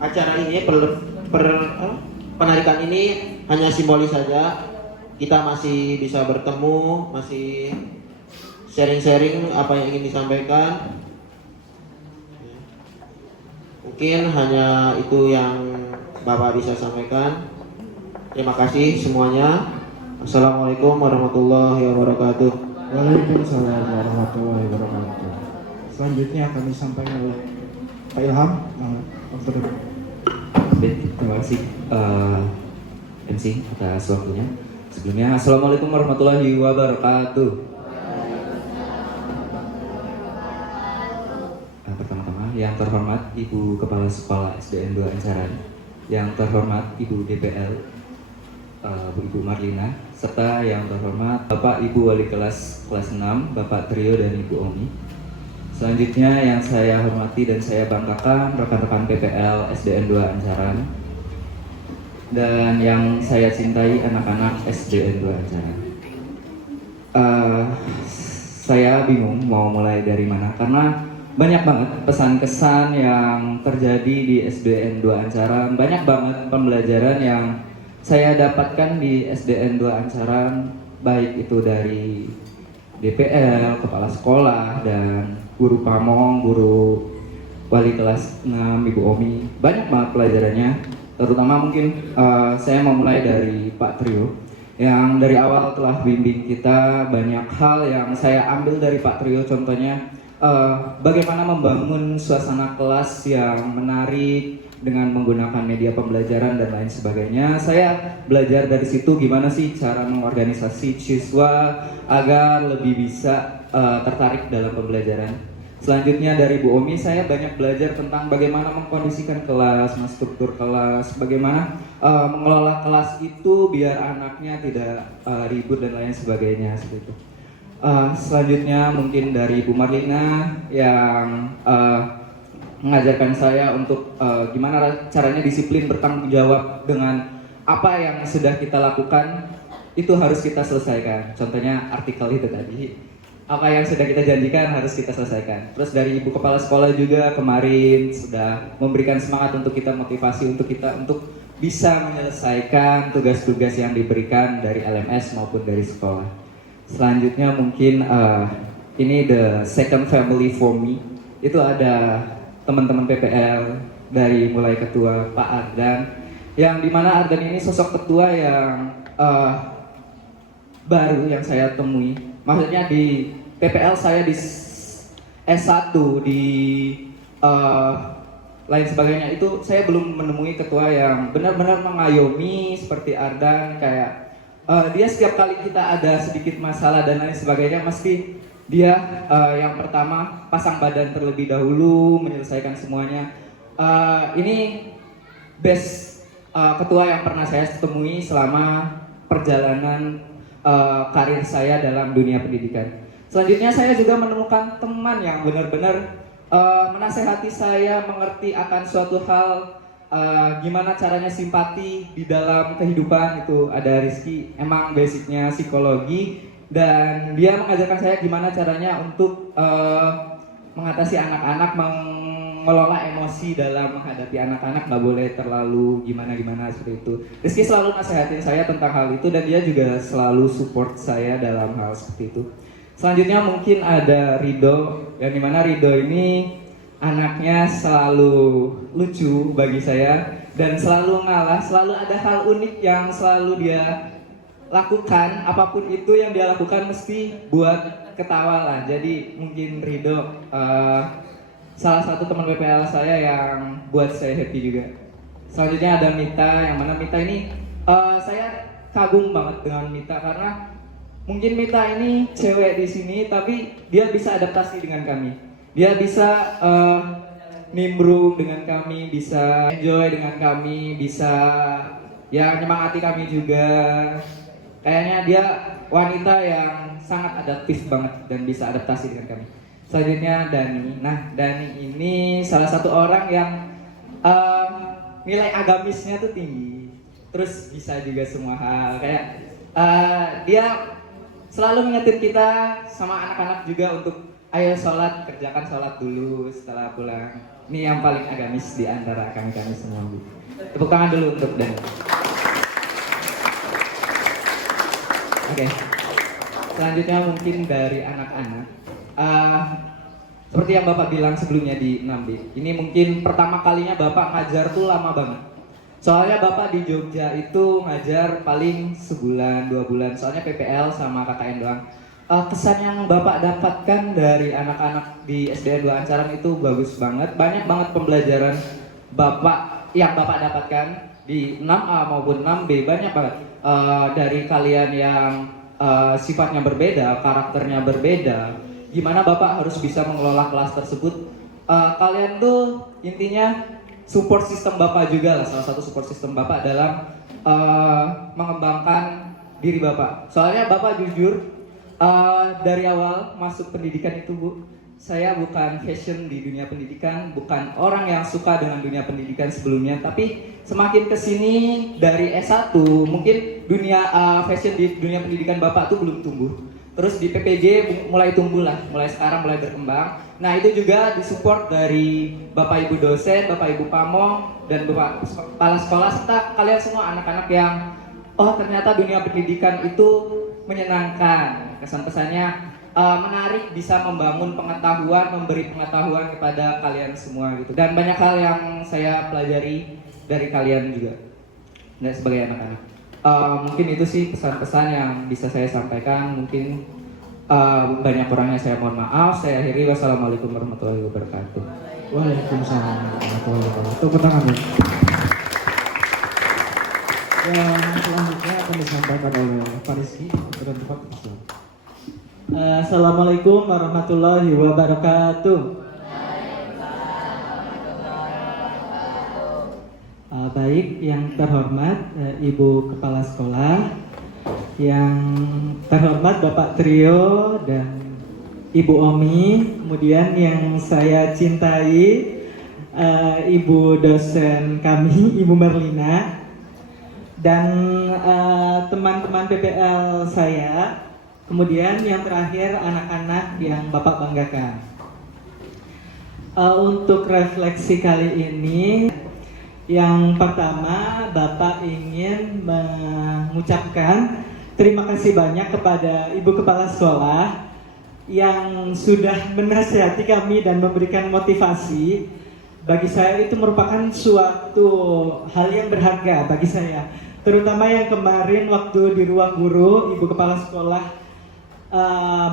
acara ini penarikan ini hanya simbolis saja. Kita masih bisa bertemu, masih sharing-sharing apa yang ingin disampaikan. Mungkin hanya itu yang Bapak bisa sampaikan. Terima kasih semuanya. Assalamualaikum warahmatullahi wabarakatuh. Waalaikumsalam warahmatullahi wabarakatuh. Selanjutnya kami sampaikan oleh Pak Ilham. Terima kasih MC atas waktunya. Sebelumnya, Assalamualaikum warahmatullahi wabarakatuh. Pertama-tama, yang terhormat Ibu Kepala Sekolah SDN 2 Ancaran, yang terhormat Ibu DPL, Ibu Marlina, serta yang terhormat Bapak Ibu Wali Kelas 6, Bapak Trio dan Ibu Omi. Selanjutnya yang saya hormati dan saya banggakan rekan-rekan PPL SDN 2 Ancaran, dan yang saya cintai anak-anak SDN 2 Ancaran. Saya bingung mau mulai dari mana karena banyak banget pesan kesan yang terjadi di SDN 2 Ancaran, banyak banget pembelajaran yang saya dapatkan di SDN 2 Ancaran, baik itu dari DPL, kepala sekolah, dan guru pamong, guru wali kelas 6, Ibu Omi. Banyak banget pelajarannya. Terutama mungkin saya memulai dari Pak Trio yang dari awal telah bimbing kita. Banyak hal yang saya ambil dari Pak Trio, contohnya bagaimana membangun suasana kelas yang menarik dengan menggunakan media pembelajaran dan lain sebagainya. Saya belajar dari situ gimana sih cara mengorganisasi siswa agar lebih bisa tertarik dalam pembelajaran. Selanjutnya dari Bu Omi saya banyak belajar tentang bagaimana mengkondisikan kelas, struktur kelas, bagaimana mengelola kelas itu biar anaknya tidak ribut dan lain sebagainya seperti itu. Selanjutnya mungkin dari Bu Marlina yang mengajarkan saya untuk gimana caranya disiplin bertanggung jawab dengan apa yang sudah kita lakukan itu harus kita selesaikan. Contohnya artikel itu tadi. Apa yang sudah kita janjikan harus kita selesaikan. Terus dari Ibu Kepala Sekolah juga kemarin sudah memberikan semangat untuk kita, motivasi untuk kita untuk bisa menyelesaikan tugas-tugas yang diberikan dari LMS maupun dari sekolah. Selanjutnya mungkin ini the second family for me. Itu ada teman-teman PPL dari mulai ketua Pak Ardan, yang dimana Ardan ini sosok ketua yang baru yang saya temui. Maksudnya di PPL saya di S1 di lain sebagainya itu saya belum menemui ketua yang benar-benar mengayomi seperti Ardan, kayak dia setiap kali kita ada sedikit masalah dan lain sebagainya mesti dia yang pertama pasang badan terlebih dahulu menyelesaikan semuanya. Ini best ketua yang pernah saya temui selama perjalanan karir saya dalam dunia pendidikan. Selanjutnya saya juga menemukan teman yang benar-benar menasehati saya mengerti akan suatu hal, gimana caranya simpati di dalam kehidupan. Itu ada Rizky, emang basicnya psikologi, dan dia mengajarkan saya gimana caranya untuk mengatasi anak-anak, mengelola emosi dalam menghadapi anak-anak, nggak boleh terlalu gimana-gimana seperti itu. Rizky selalu nasehatin saya tentang hal itu dan dia juga selalu support saya dalam hal seperti itu. Selanjutnya mungkin ada Rido, yang dimana Rido ini anaknya selalu lucu bagi saya dan selalu ngalah, selalu ada hal unik yang selalu dia lakukan, apapun itu yang dia lakukan mesti buat ketawa lah. Jadi mungkin Rido salah satu teman PPL saya yang buat saya happy juga. Selanjutnya ada Mita, yang mana Mita ini saya kagum banget dengan Mita karena mungkin Mita ini cewek di sini tapi dia bisa adaptasi dengan kami. Dia bisa nimbrung dengan kami, bisa enjoy dengan kami, bisa ya nyemangati kami juga. Kayaknya dia wanita yang sangat adaptif banget dan bisa adaptasi dengan kami. Selanjutnya Dani. Nah, Dani ini salah satu orang yang nilai agamisnya tuh tinggi. Terus bisa juga semua hal. Kayak dia selalu mengingetin kita sama anak-anak juga untuk ayo sholat, kerjakan sholat dulu setelah pulang. Ini yang paling agamis di antara kami semua, Bu. Tepuk tangan dulu untuk Dani. Oke. Selanjutnya mungkin dari anak-anak. Seperti yang Bapak bilang sebelumnya di 6B, ini mungkin pertama kalinya Bapak ngajar tuh lama banget. Soalnya Bapak di Jogja itu ngajar paling sebulan, 2 bulan, soalnya PPL sama KKN doang. Kesan yang Bapak dapatkan dari anak-anak di SDN 2 Ancaran itu bagus banget. Banyak banget pembelajaran Bapak yang Bapak dapatkan di 6A maupun 6B, banyak banget. Dari kalian yang sifatnya berbeda, karakternya berbeda, gimana Bapak harus bisa mengelola kelas tersebut. Kalian tuh intinya support system Bapak juga lah, salah satu support system Bapak dalam mengembangkan diri Bapak. Soalnya Bapak jujur, dari awal masuk pendidikan itu, Bu, saya bukan fashion di dunia pendidikan, bukan orang yang suka dengan dunia pendidikan sebelumnya, tapi semakin kesini dari S1 mungkin dunia fashion di dunia pendidikan Bapak tuh belum tumbuh. Terus di PPG mulai tumbuh lah, mulai sekarang mulai berkembang. Nah itu juga disupport dari Bapak Ibu dosen, Bapak Ibu Pamo, dan Bapak Kepala Sekolah, serta kalian semua anak-anak yang ternyata dunia pendidikan itu menyenangkan. Kesan-pesannya menarik, bisa membangun pengetahuan, memberi pengetahuan kepada kalian semua gitu. Dan banyak hal yang saya pelajari dari kalian juga, dan sebagai anak-anak. Mungkin itu sih pesan-pesan yang bisa saya sampaikan. Mungkin Banyak kurangnya saya mohon maaf. Saya akhiri. Wassalamualaikum warahmatullahi wabarakatuh. Waalaikumsalam warahmatullahi wabarakatuh. Tepuk tangan ya. Yang selanjutnya akan disampaikan oleh Pak Rizky dan Pak Ketua. Assalamualaikum warahmatullahi wabarakatuh. Baik, yang terhormat Ibu Kepala Sekolah, yang terhormat Bapak Trio dan Ibu Omi, kemudian yang saya cintai Ibu dosen kami, Ibu Merlina, dan teman-teman PPL saya, kemudian yang terakhir anak-anak yang Bapak banggakan. Untuk refleksi kali ini, yang pertama Bapak ingin mengucapkan terima kasih banyak kepada Ibu Kepala Sekolah yang sudah menasihati kami dan memberikan motivasi. Bagi saya itu merupakan suatu hal yang berharga bagi saya. Terutama yang kemarin waktu di ruang guru, Ibu Kepala Sekolah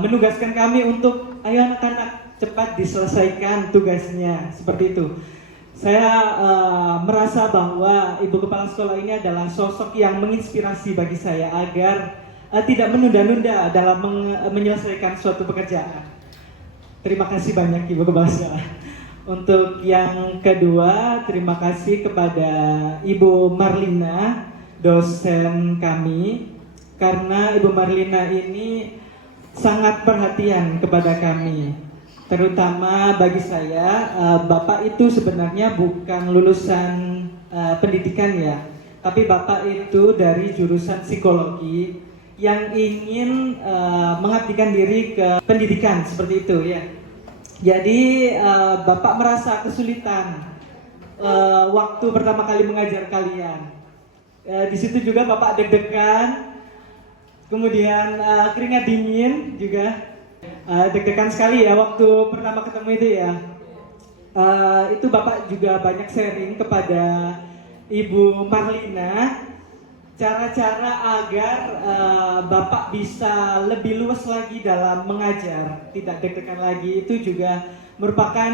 menugaskan kami untuk ayo anak-anak cepat diselesaikan tugasnya, seperti itu. Saya merasa bahwa Ibu Kepala Sekolah ini adalah sosok yang menginspirasi bagi saya agar tidak menunda-nunda dalam menyelesaikan suatu pekerjaan. Terima kasih banyak Ibu Kepala Sekolah. Untuk yang kedua, terima kasih kepada Ibu Marlina, dosen kami, karena Ibu Marlina ini sangat perhatian kepada kami. Terutama bagi saya, Bapak itu sebenarnya bukan lulusan pendidikan ya, tapi Bapak itu dari jurusan psikologi yang ingin mengabdikan diri ke pendidikan, seperti itu ya. Jadi Bapak merasa kesulitan waktu pertama kali mengajar kalian. Di situ juga Bapak deg-degan, kemudian keringat dingin juga. Deg-degan sekali ya waktu pertama ketemu itu ya. Itu Bapak juga banyak sharing kepada Ibu Marlina cara-cara agar Bapak bisa lebih luas lagi dalam mengajar, tidak deg-degan lagi. Itu juga merupakan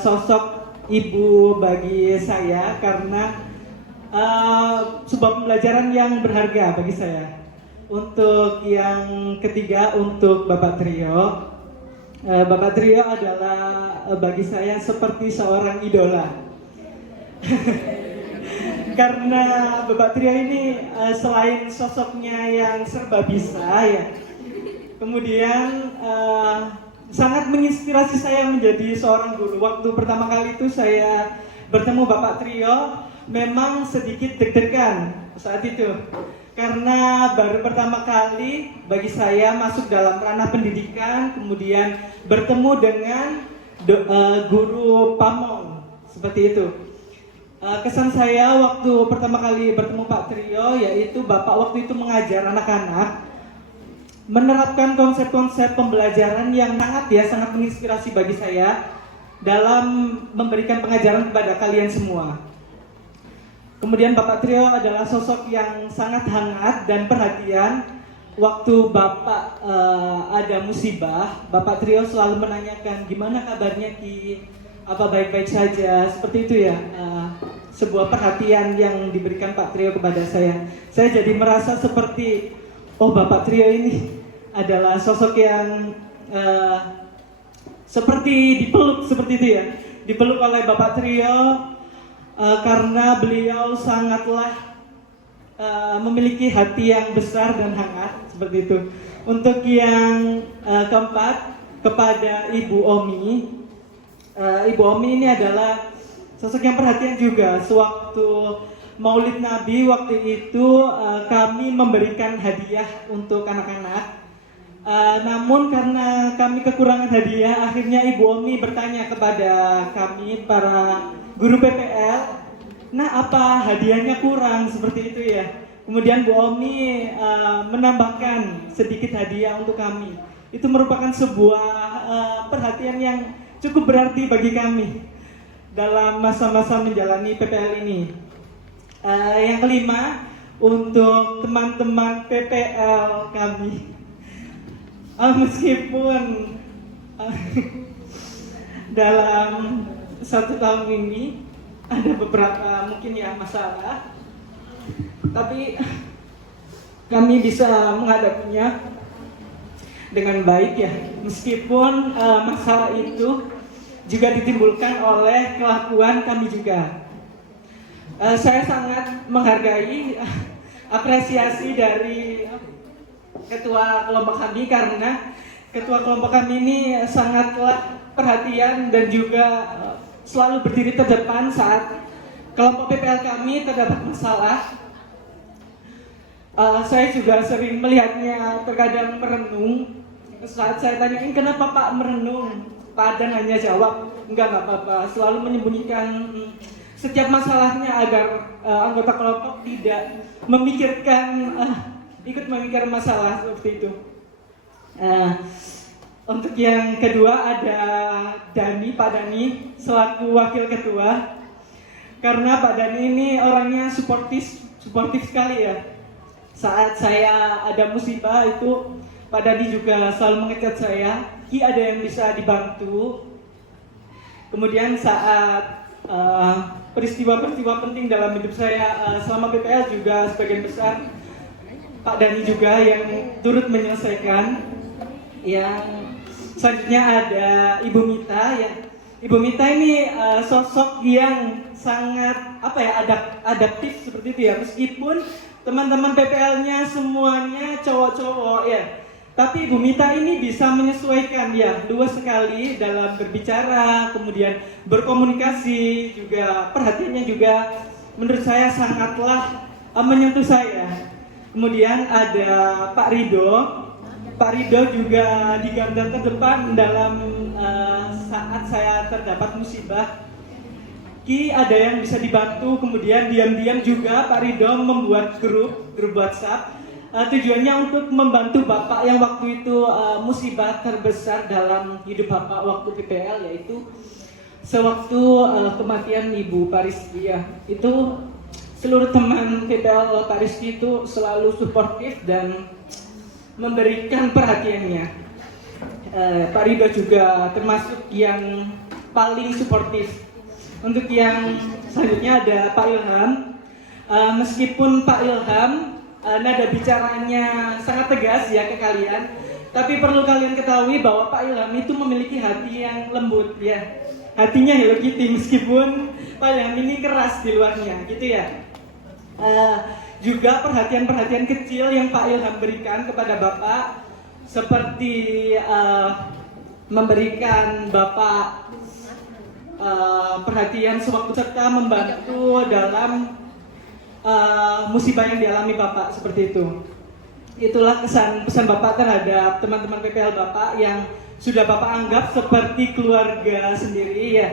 sosok ibu bagi saya karena sebuah pembelajaran yang berharga bagi saya. Untuk yang ketiga, untuk Bapak Trio, Bapak Trio adalah bagi saya seperti seorang idola. Karena Bapak Trio ini selain sosoknya yang serba bisa ya, kemudian sangat menginspirasi saya menjadi seorang guru. Waktu pertama kali itu saya bertemu Bapak Trio, memang sedikit deg-degan saat itu. Karena baru pertama kali bagi saya masuk dalam ranah pendidikan, kemudian bertemu dengan guru pamong, seperti itu. Kesan saya waktu pertama kali bertemu Pak Trio, yaitu Bapak waktu itu mengajar anak-anak, menerapkan konsep-konsep pembelajaran yang sangat menginspirasi bagi saya dalam memberikan pengajaran kepada kalian semua. Kemudian Bapak Trio adalah sosok yang sangat hangat dan perhatian. Waktu Bapak ada musibah, Bapak Trio selalu menanyakan gimana kabarnya Ki, apa baik-baik saja, seperti itu ya. Sebuah perhatian yang diberikan Pak Trio kepada saya. Saya jadi merasa seperti, oh Bapak Trio ini adalah sosok yang seperti dipeluk, seperti itu ya. Dipeluk oleh Bapak Trio karena beliau sangatlah memiliki hati yang besar dan hangat, seperti itu. Untuk yang keempat, kepada Ibu Omi. Ibu Omi ini adalah sosok yang perhatian juga. Sewaktu Maulid Nabi waktu itu kami memberikan hadiah untuk anak-anak. Namun karena kami kekurangan hadiah, akhirnya Ibu Omi bertanya kepada kami para guru PPL, nah apa hadiahnya kurang, seperti itu ya. Kemudian Bu Omi menambahkan sedikit hadiah untuk kami. Itu merupakan sebuah perhatian yang cukup berarti bagi kami dalam masa-masa menjalani PPL ini. Yang kelima, untuk teman-teman PPL kami, Meskipun dalam 1 tahun ini ada beberapa mungkin ya masalah, tapi kami bisa menghadapinya dengan baik ya, meskipun masalah itu juga ditimbulkan oleh kelakuan kami juga. Saya sangat menghargai apresiasi dari ketua kelompok kami, karena ketua kelompok kami ini sangatlah perhatian dan juga selalu berdiri terdepan saat kelompok PPL kami terdapat masalah. Saya juga sering melihatnya terkadang merenung. Saat saya tanyain kenapa Pak merenung, Pak Adan hanya jawab enggak apa-apa, selalu menyembunyikan setiap masalahnya agar anggota kelompok tidak memikirkan ikut memikirkan masalah seperti itu. Untuk yang kedua ada Dani, Pak Dani selaku wakil ketua, karena Pak Dani ini orangnya suportif sekali ya. Saat saya ada musibah itu Pak Dani juga selalu mengecat saya, Ki ada yang bisa dibantu. Kemudian saat peristiwa-peristiwa penting dalam hidup saya selama PPL juga sebagian besar Pak Dani juga yang turut menyelesaikan. Yang selanjutnya ada Ibu Mita ya. Ibu Mita ini sosok yang sangat adaptif seperti itu ya, meskipun teman-teman PPL-nya semuanya cowok-cowok ya. Tapi Ibu Mita ini bisa menyesuaikan ya, luas sekali dalam berbicara, kemudian berkomunikasi, juga perhatiannya juga menurut saya sangatlah menyentuh saya. Kemudian ada Pak Rido. Pak Rido juga di garda terdepan dalam saat saya terdapat musibah. Ki ada yang bisa dibantu, kemudian diam-diam juga Pak Rido membuat grup WhatsApp. Tujuannya untuk membantu Bapak yang waktu itu musibah terbesar dalam hidup Bapak waktu PPL, yaitu sewaktu kematian Ibu Pariski ya. Itu seluruh teman PPL Pak Rizky itu selalu suportif dan memberikan perhatiannya. Pak Rido juga termasuk yang paling suportif. Untuk yang selanjutnya ada Pak Ilham. Meskipun Pak Ilham nada bicaranya sangat tegas ya ke kalian, tapi perlu kalian ketahui bahwa Pak Ilham itu memiliki hati yang lembut ya. Hatinya Hello Kitty, meskipun Pak Ilham ini keras di luarnya gitu ya. Juga perhatian-perhatian kecil yang Pak Ilham berikan kepada Bapak, seperti memberikan Bapak perhatian sewaktu serta membantu dalam musibah yang dialami Bapak, seperti itu. Itulah pesan Bapak terhadap teman-teman PPL Bapak yang sudah Bapak anggap seperti keluarga sendiri ya.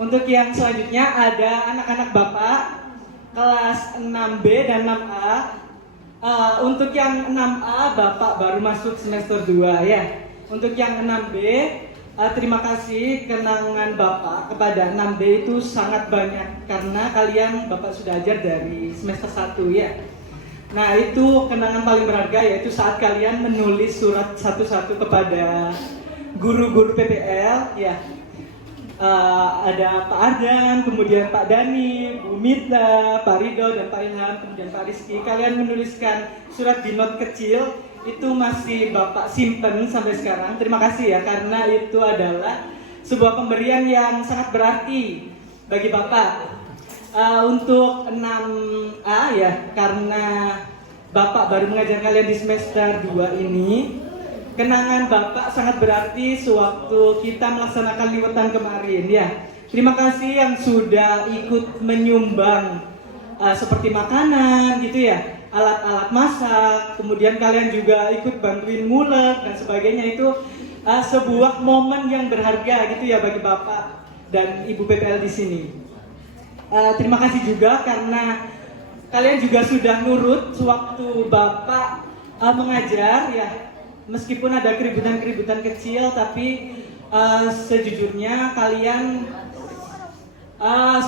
Untuk yang selanjutnya ada anak-anak Bapak kelas 6B dan 6A. Untuk yang 6A Bapak baru masuk semester 2 ya. Untuk yang 6B terima kasih, kenangan Bapak kepada 6B itu sangat banyak karena kalian Bapak sudah ajar dari semester 1 ya. Nah itu kenangan paling berharga, yaitu saat kalian menulis surat satu-satu kepada guru-guru PPL ya. Ada Pak Ardan, kemudian Pak Dani, Bu Mita, Pak Rido, dan Pak Ilham, kemudian Pak Rizky. Kalian menuliskan surat di not kecil, itu masih Bapak simpen sampai sekarang. Terima kasih ya, karena itu adalah sebuah pemberian yang sangat berarti bagi Bapak. Untuk 6A ya, karena Bapak baru mengajar kalian di semester 2 ini, kenangan Bapak sangat berarti sewaktu kita melaksanakan liwetan kemarin ya. Terima kasih yang sudah ikut menyumbang seperti makanan gitu ya, alat-alat masak, kemudian kalian juga ikut bantuin ngulek dan sebagainya. Itu sebuah momen yang berharga gitu ya bagi Bapak dan Ibu PPL di sini. Terima kasih juga karena kalian juga sudah nurut sewaktu Bapak mengajar ya. Meskipun ada keributan-keributan kecil, tapi sejujurnya kalian 90%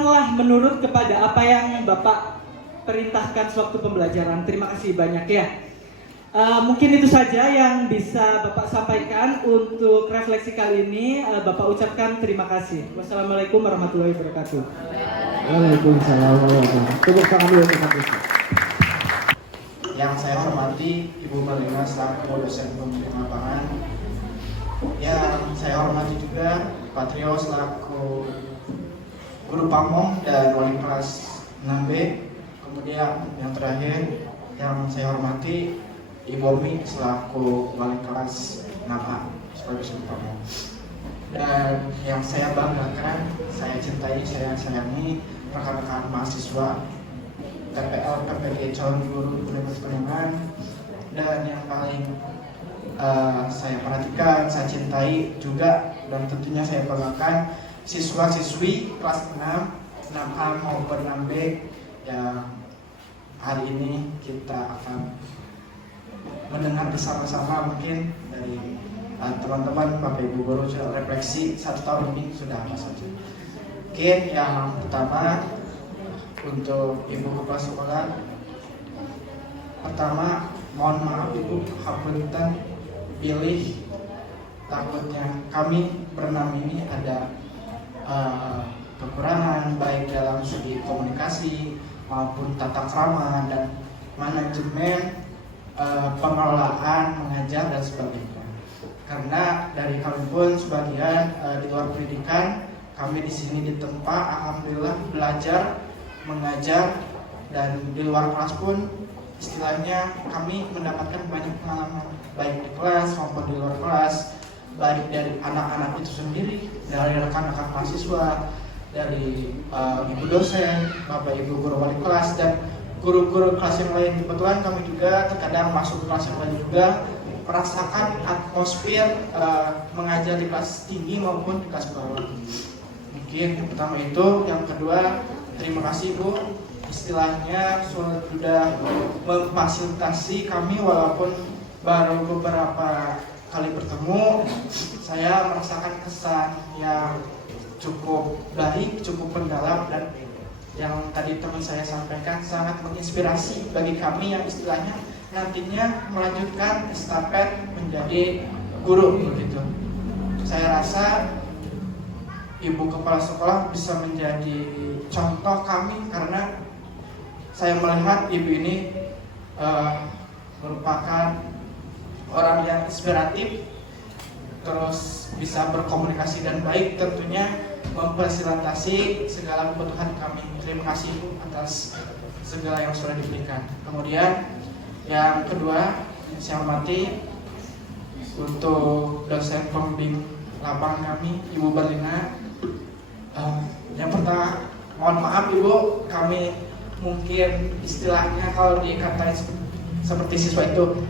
lah menurut kepada apa yang Bapak perintahkan sewaktu pembelajaran. Terima kasih banyak ya. Mungkin itu saja yang bisa Bapak sampaikan untuk refleksi kali ini. Bapak ucapkan terima kasih. Wassalamualaikum warahmatullahi wabarakatuh. Waalaikumsalam warahmatullahi wabarakatuh. Tepuk tangan dulu untuk Pak Rizky. Yang saya hormati Ibu Marlina selaku dosen pembimbing lapangan. Yang saya hormati juga Pak Trio selaku guru pamong dan wali kelas 6B. Kemudian yang terakhir yang saya hormati Ibu Omi selaku wali kelas 6A sebagai guru pamong. Dan yang saya banggakan, saya cintai, saya sayangi rekan-rekan mahasiswa TPL PPG calon guru Universitas Penyuman. Dan yang paling saya perhatikan, saya cintai juga dan tentunya saya banggakan siswa-siswi kelas 6, 6A maupun 6B yang hari ini kita akan mendengar bersama-sama mungkin dari teman-teman Bapak Ibu guru sudah refleksi 1 tahun ini sudah apa saja. Mungkin yang pertama untuk Ibu Kepala Sekolah, pertama mohon maaf Ibu, hapunten pilih, takutnya kami berenam ini ada kekurangan baik dalam segi komunikasi maupun tata krama dan manajemen pengelolaan mengajar dan sebagainya. Karena dari kami pun sebagian di luar pendidikan, kami di sini ditempa alhamdulillah belajar mengajar, dan di luar kelas pun istilahnya kami mendapatkan banyak pengalaman baik di kelas maupun di luar kelas, baik dari anak-anak itu sendiri, dari rekan-rekan mahasiswa, dari ibu dosen, bapak ibu guru wali kelas, dan guru-guru kelas yang lain. Kebetulan kami juga terkadang masuk kelas yang lain juga merasakan atmosfer mengajar di kelas tinggi maupun di kelas bawah. Mungkin yang pertama itu. Yang kedua, terima kasih Bu, istilahnya sudah memfasilitasi kami walaupun baru beberapa kali bertemu. Saya merasakan kesan yang cukup baik, cukup mendalam, dan yang tadi teman saya sampaikan sangat menginspirasi bagi kami yang istilahnya nantinya melanjutkan estafet menjadi guru begitu. Saya rasa Ibu Kepala Sekolah bisa menjadi contoh kami karena saya melihat Ibu ini merupakan orang yang inspiratif, terus bisa berkomunikasi dan baik, tentunya memfasilitasi segala kebutuhan kami. Terima kasih Ibu atas segala yang sudah diberikan. Kemudian yang kedua, yang saya hormati untuk dosen pembimbing lapangan kami, Ibu Marlina. Yang pertama, mohon maaf Ibu, kami mungkin istilahnya kalau dikatain seperti siswa itu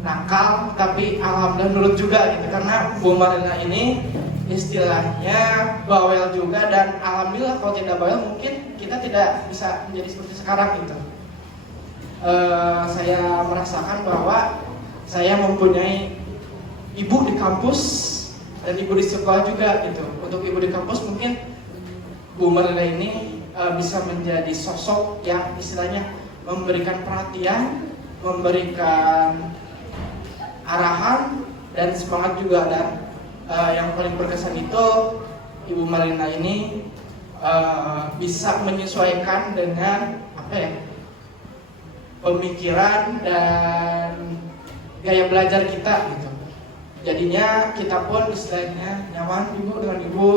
nakal, tapi alhamdulillah nurut juga gitu, karena Bu Marlina ini istilahnya bawel juga, dan alhamdulillah kalau tidak bawel mungkin kita tidak bisa menjadi seperti sekarang gitu. Saya merasakan bahwa saya mempunyai ibu di kampus dan ibu di sekolah juga gitu. Untuk ibu di kampus mungkin Bu Marlina ini bisa menjadi sosok yang istilahnya memberikan perhatian, memberikan arahan dan semangat juga. Dan yang paling berkesan itu Ibu Marlina ini bisa menyesuaikan dengan pemikiran dan gaya belajar kita gitu. Jadinya kita pun istilahnya nyaman Ibu dengan Ibu,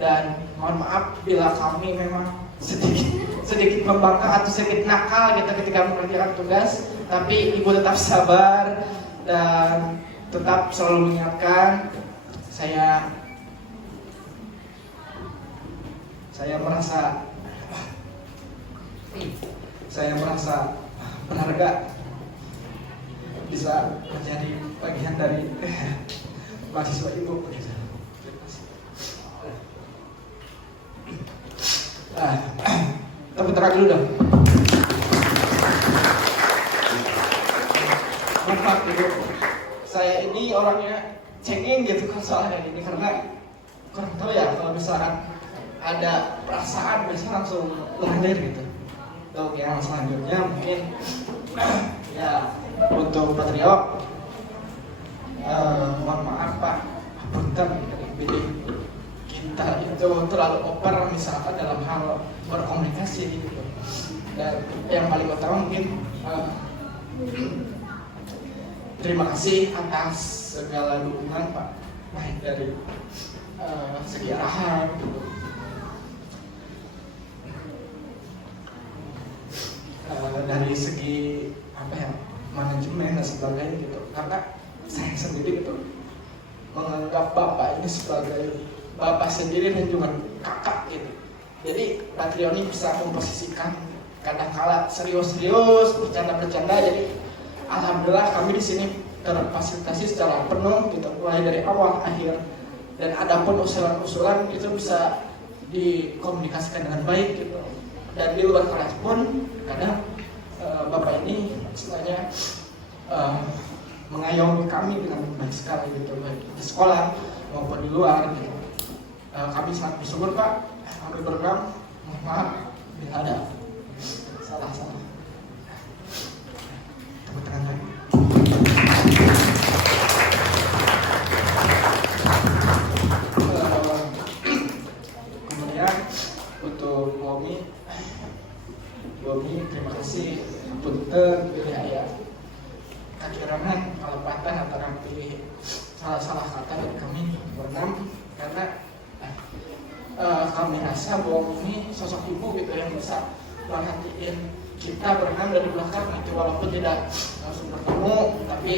dan mohon maaf bila kami memang sedikit membangkang atau sedikit nakal gitu ketika mengerjakan tugas, tapi Ibu tetap sabar dan tetap selalu mengingatkan. Saya merasa berharga bisa menjadi bagian dari mahasiswa Ibu. Tepuk tangan dulu dong. Maaf Ibu, saya ini orangnya cengeng gitu kan soalnya ini, karena kurang tahu ya kalau misalkan ada perasaan biasanya langsung lahir gitu. Untuk yang selanjutnya mungkin ya Untuk Pak Trio, mohon maaf Pak, punten kita itu terlalu over misalkan dalam hal berkomunikasi gitu. Dan yang paling utama mungkin terima kasih atas segala dukungan Pak, baik dari segi arahan gitu. Dari segi manajemen dan sebagainya gitu, karena saya sendiri gitu menganggap Bapak ini sebagai Bapak sendiri dan juga kakak gitu. Jadi Pak Trio ini bisa memposisikan kadang-kala serius-serius, bercanda-bercanda. Jadi alhamdulillah kami di sini terfasilitasi secara penuh gitu, mulai dari awal akhir. Dan adapun usulan-usulan itu bisa dikomunikasikan dengan baik gitu. Dan di luar kelas pun kadang Bapak ini istilahnya mengayomi kami dengan baik sekali gitu, baik di sekolah maupun di luar gitu. Kami sangat bersyukur Pak. Kami berdoa, maaf bila ada salah-salah. Tepuk tangan lagi. Kemudian untuk Bomi, terima kasih. Punten pilih ayat kecurangan kelepatan antara pilih salah kata dari kami berenam, karena kami rasa bahwa ini sosok ibu gitu yang bisa perhatiin kita berenam dari belakang gitu, walaupun tidak langsung bertemu, tapi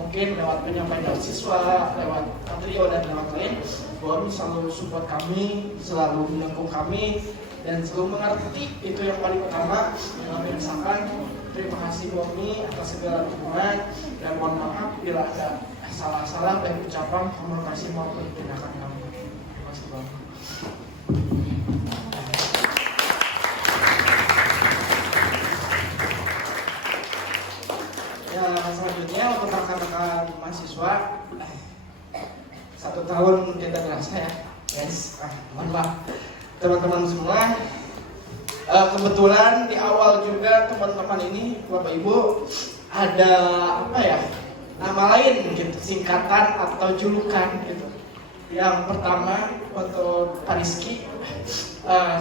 mungkin lewat penyampaian dari siswa, lewat trio dan lewat lain, bahwa ini selalu support kami, selalu mendukung kami, dan selalu mengerti. Itu yang paling utama yang kami rasakan. Terima kasih Bomi atas segala dukungan, dan mohon maaf bila ada salah-salah baik ucapan, komunikasi maupun tindakan kami. Terima kasih Bomi. Ya, selanjutnya untuk rekan-rekan mahasiswa, 1 tahun tidak terasa ya, guys. Mohon maaf teman-teman semua. Kebetulan di awal juga teman-teman ini, Bapak Ibu, ada nama lain gitu, singkatan atau julukan gitu. Yang pertama untuk Pak Rizky,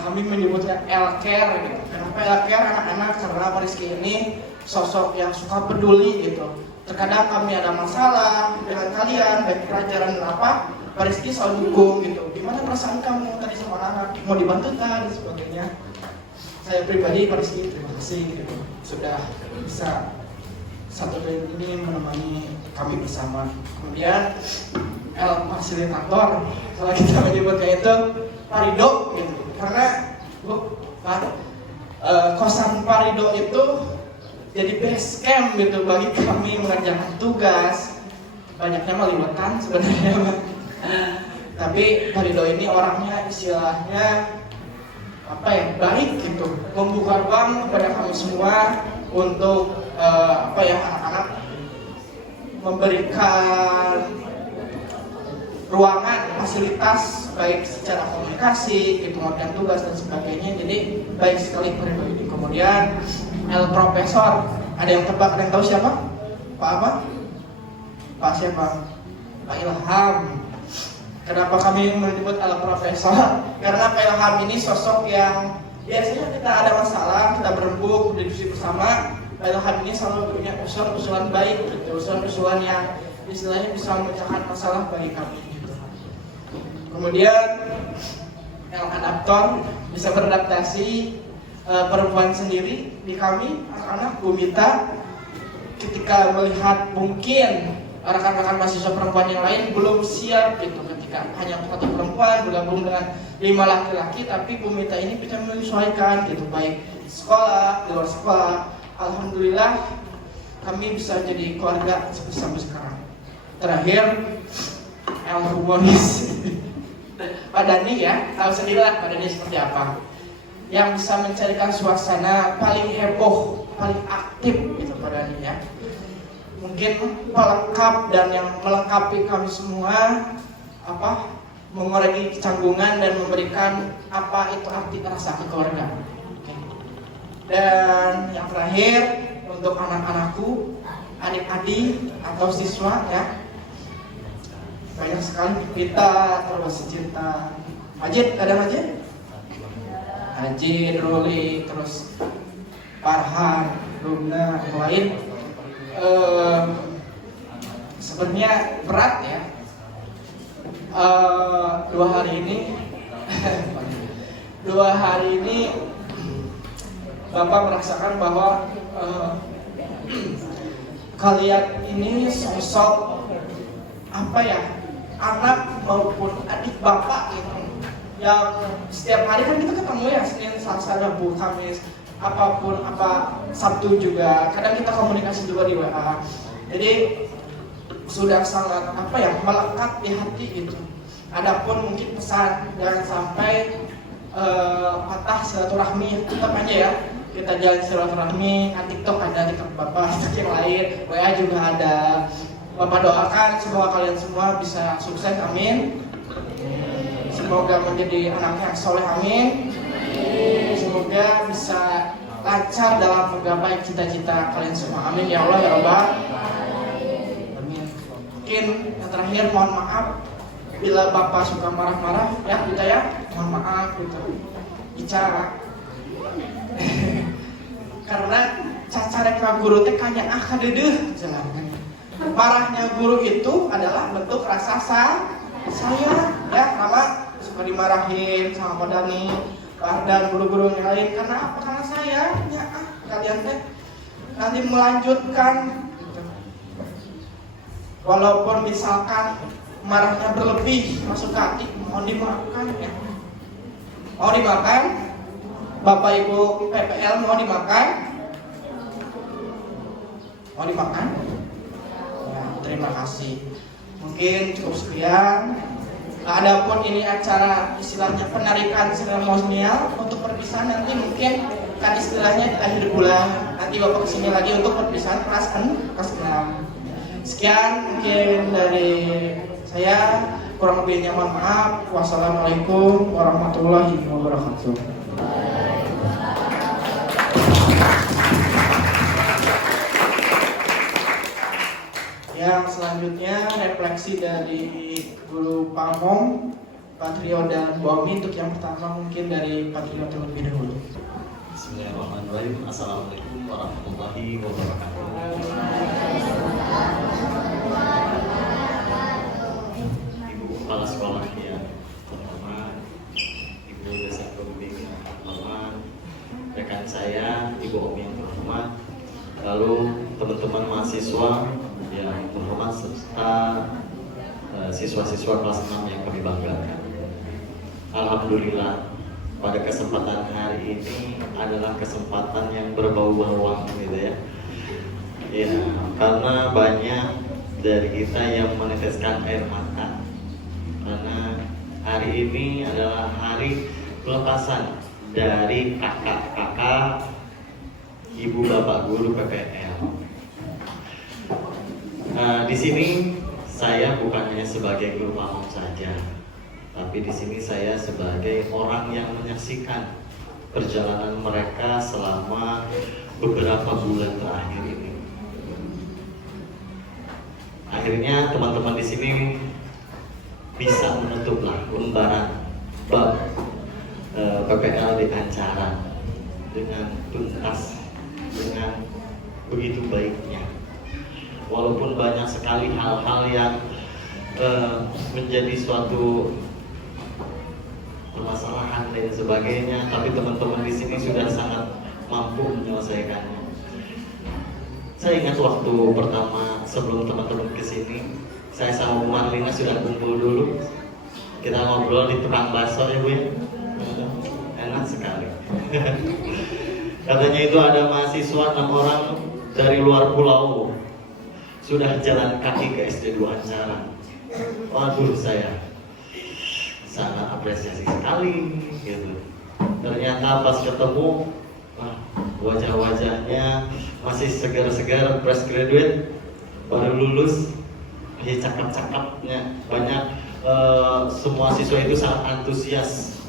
kami menyebutnya L-Care gitu. Kenapa L-Care anak-anak? Karena Pak Rizky ini sosok yang suka peduli gitu. Terkadang kami ada masalah dengan kalian, baik pelajaran dan apa, Pak Rizky selalu dukung gitu. Gimana perasaan kamu tadi sama anak? Mau dibantu kan? Dan sebagainya. Saya pribadi Pak Rizky terima kasih gitu, sudah bisa 1 tahun ini menemani kami bersama. Kemudian L fasilitator, kalau kita menyebutnya itu Pak Rido gitu. Karena kosan Pak Rido itu jadi base camp gitu bagi kami mengerjakan tugas. Banyaknya melibatkan sebenarnya. Tapi Pak Rido ini orangnya istilahnya baik gitu, membuka ruang kepada kami semua untuk anak-anak, memberikan ruangan, fasilitas baik secara komunikasi, gitu, mengerjakan tugas dan sebagainya. Jadi baik sekali Pak Rido ini. Kemudian L Profesor, ada yang tebak, ada yang tahu siapa? Pak apa? Pak siapa? Pak Ilham. Kenapa kami menyebut L Profesor? Karena Pak Ilham ini sosok yang biasanya kita ada masalah, kita berembuk, berdiskusi bersama. Pak Ilham ini selalu punya usulan baik, gitu, usulan yang istilahnya bisa memecahkan masalah bagi kami. Gitu. Kemudian L Adaptor, bisa beradaptasi. Perempuan sendiri di kami, anak-anak Bu Mita, ketika melihat mungkin rekan-rekan mahasiswa perempuan yang lain belum siap gitu, ketika hanya 1 perempuan bergabung dengan 5 laki-laki, tapi Bu Mita ini bisa menyesuaikan gitu, baik di sekolah, di luar sekolah. Alhamdulillah kami bisa jadi keluarga sampai sekarang. Terakhir El Humonis Pak Dani ya, tahu sendirilah Pak Dani seperti apa, yang bisa mencarikan suasana paling heboh, paling aktif gitu Pak Dani ya. Mungkin pelengkap dan yang melengkapi kami semua mengurangi kecanggungan dan memberikan apa itu arti rasa keluarga. Dan yang terakhir untuk anak-anakku, adik-adik atau siswa ya. Banyak sekali kita terus cinta. Majid, ada Majid? Majid, Ruli, terus Farhan, Luna, yang lain. Sebenarnya berat ya. 2 hari ini Bapak merasakan bahwa kalian ini sosok apa ya, anak maupun adik Bapak gitu, yang setiap hari kan kita ketemu ya, Senin, Selasa, Rabu, Kamis, apapun, Sabtu juga, kadang kita komunikasi juga di WA. Jadi sudah sangat melekat di hati gitu. Adapun mungkin pesan jangan sampai patah silaturahmi, tetap aja ya kita jalan silaturahmi. TikTok ada, TikTok Bapak, TikTok yang lain, WA juga ada. Bapak doakan semoga kalian semua bisa sukses, amin. Semoga menjadi anak yang soleh, amin. Semoga bisa lancar dalam menggapai cita-cita kalian semua, amin ya Allah ya Rabbal. Amin. Mungkin yang terakhir, mohon maaf bila Bapak suka marah-marah ya kita ya, mohon maaf gitu. Bicara karena cacarek guru teh kanya kadeudeung jalan. Marahnya guru itu adalah bentuk rasa sayang ya, sama suka dimarahin sama Pak Dani, Pak dan guru-guru yang lain. Karena apa? Karena sayang ya, kalian teh nanti melanjutkan gitu. Walaupun misalkan marahnya berlebih masuk ke hati, mohon dimaafkan ya. Mau dimakan, Bapak Ibu PPL mau dimakan? Mau dimakan? Ya, terima kasih. Mungkin cukup sekian. Adapun ini acara istilahnya penarikan seremonial untuk perpisahan, nanti mungkin kan istilahnya di akhir bulan. Nanti Bapak kesini lagi untuk perpisahan kelas 6. Sekian mungkin dari saya, kurang lebihnya mohon maaf. Wassalamualaikum warahmatullahi wabarakatuh. Yang selanjutnya refleksi dari Guru Pamong, Patrio dan Bu Omi. Untuk yang pertama mungkin dari Patrio terlebih dahulu. Bismillahirrahmanirrahim. Assalamualaikum warahmatullahi wabarakatuh. Ibu Kepala Sekolah yang terhormat, Ibu Desa Pembimbing yang terhormat, rekan saya Ibu Omi yang terhormat, lalu teman-teman mahasiswa yang terhormat serta siswa-siswa kelas 6 yang kami banggakan. Alhamdulillah, pada kesempatan hari ini adalah kesempatan yang berbau bawang gitu ya. Ya, karena banyak dari kita yang meneteskan air mata karena hari ini adalah hari pelepasan dari kakak-kakak ibu bapak guru PPL. Di sini saya bukan hanya sebagai guru pamong saja, tapi di sini saya sebagai orang yang menyaksikan perjalanan mereka selama beberapa bulan terakhir ini. Akhirnya teman-teman di sini bisa menutuplah lembaran bab PPL di Ancaran dengan tuntas, dengan begitu baiknya. Walaupun banyak sekali hal-hal yang menjadi suatu permasalahan dan sebagainya, tapi teman-teman di sini sudah sangat mampu menyelesaikannya. Saya ingat waktu pertama sebelum teman-teman kesini, saya sama Bu Marlina sudah kumpul dulu. Kita ngobrol di tukang bakso ya Bu ya. Enak sekali. Katanya itu ada mahasiswa 6 orang dari luar pulau sudah jalan kaki ke SD 2 Ancaran. Waduh, saya sangat apresiasi sekali gitu. Ternyata pas ketemu, wajah-wajahnya masih segar-segar, fresh graduate, baru lulus, masih cakep-cakepnya. Banyak semua siswa itu sangat antusias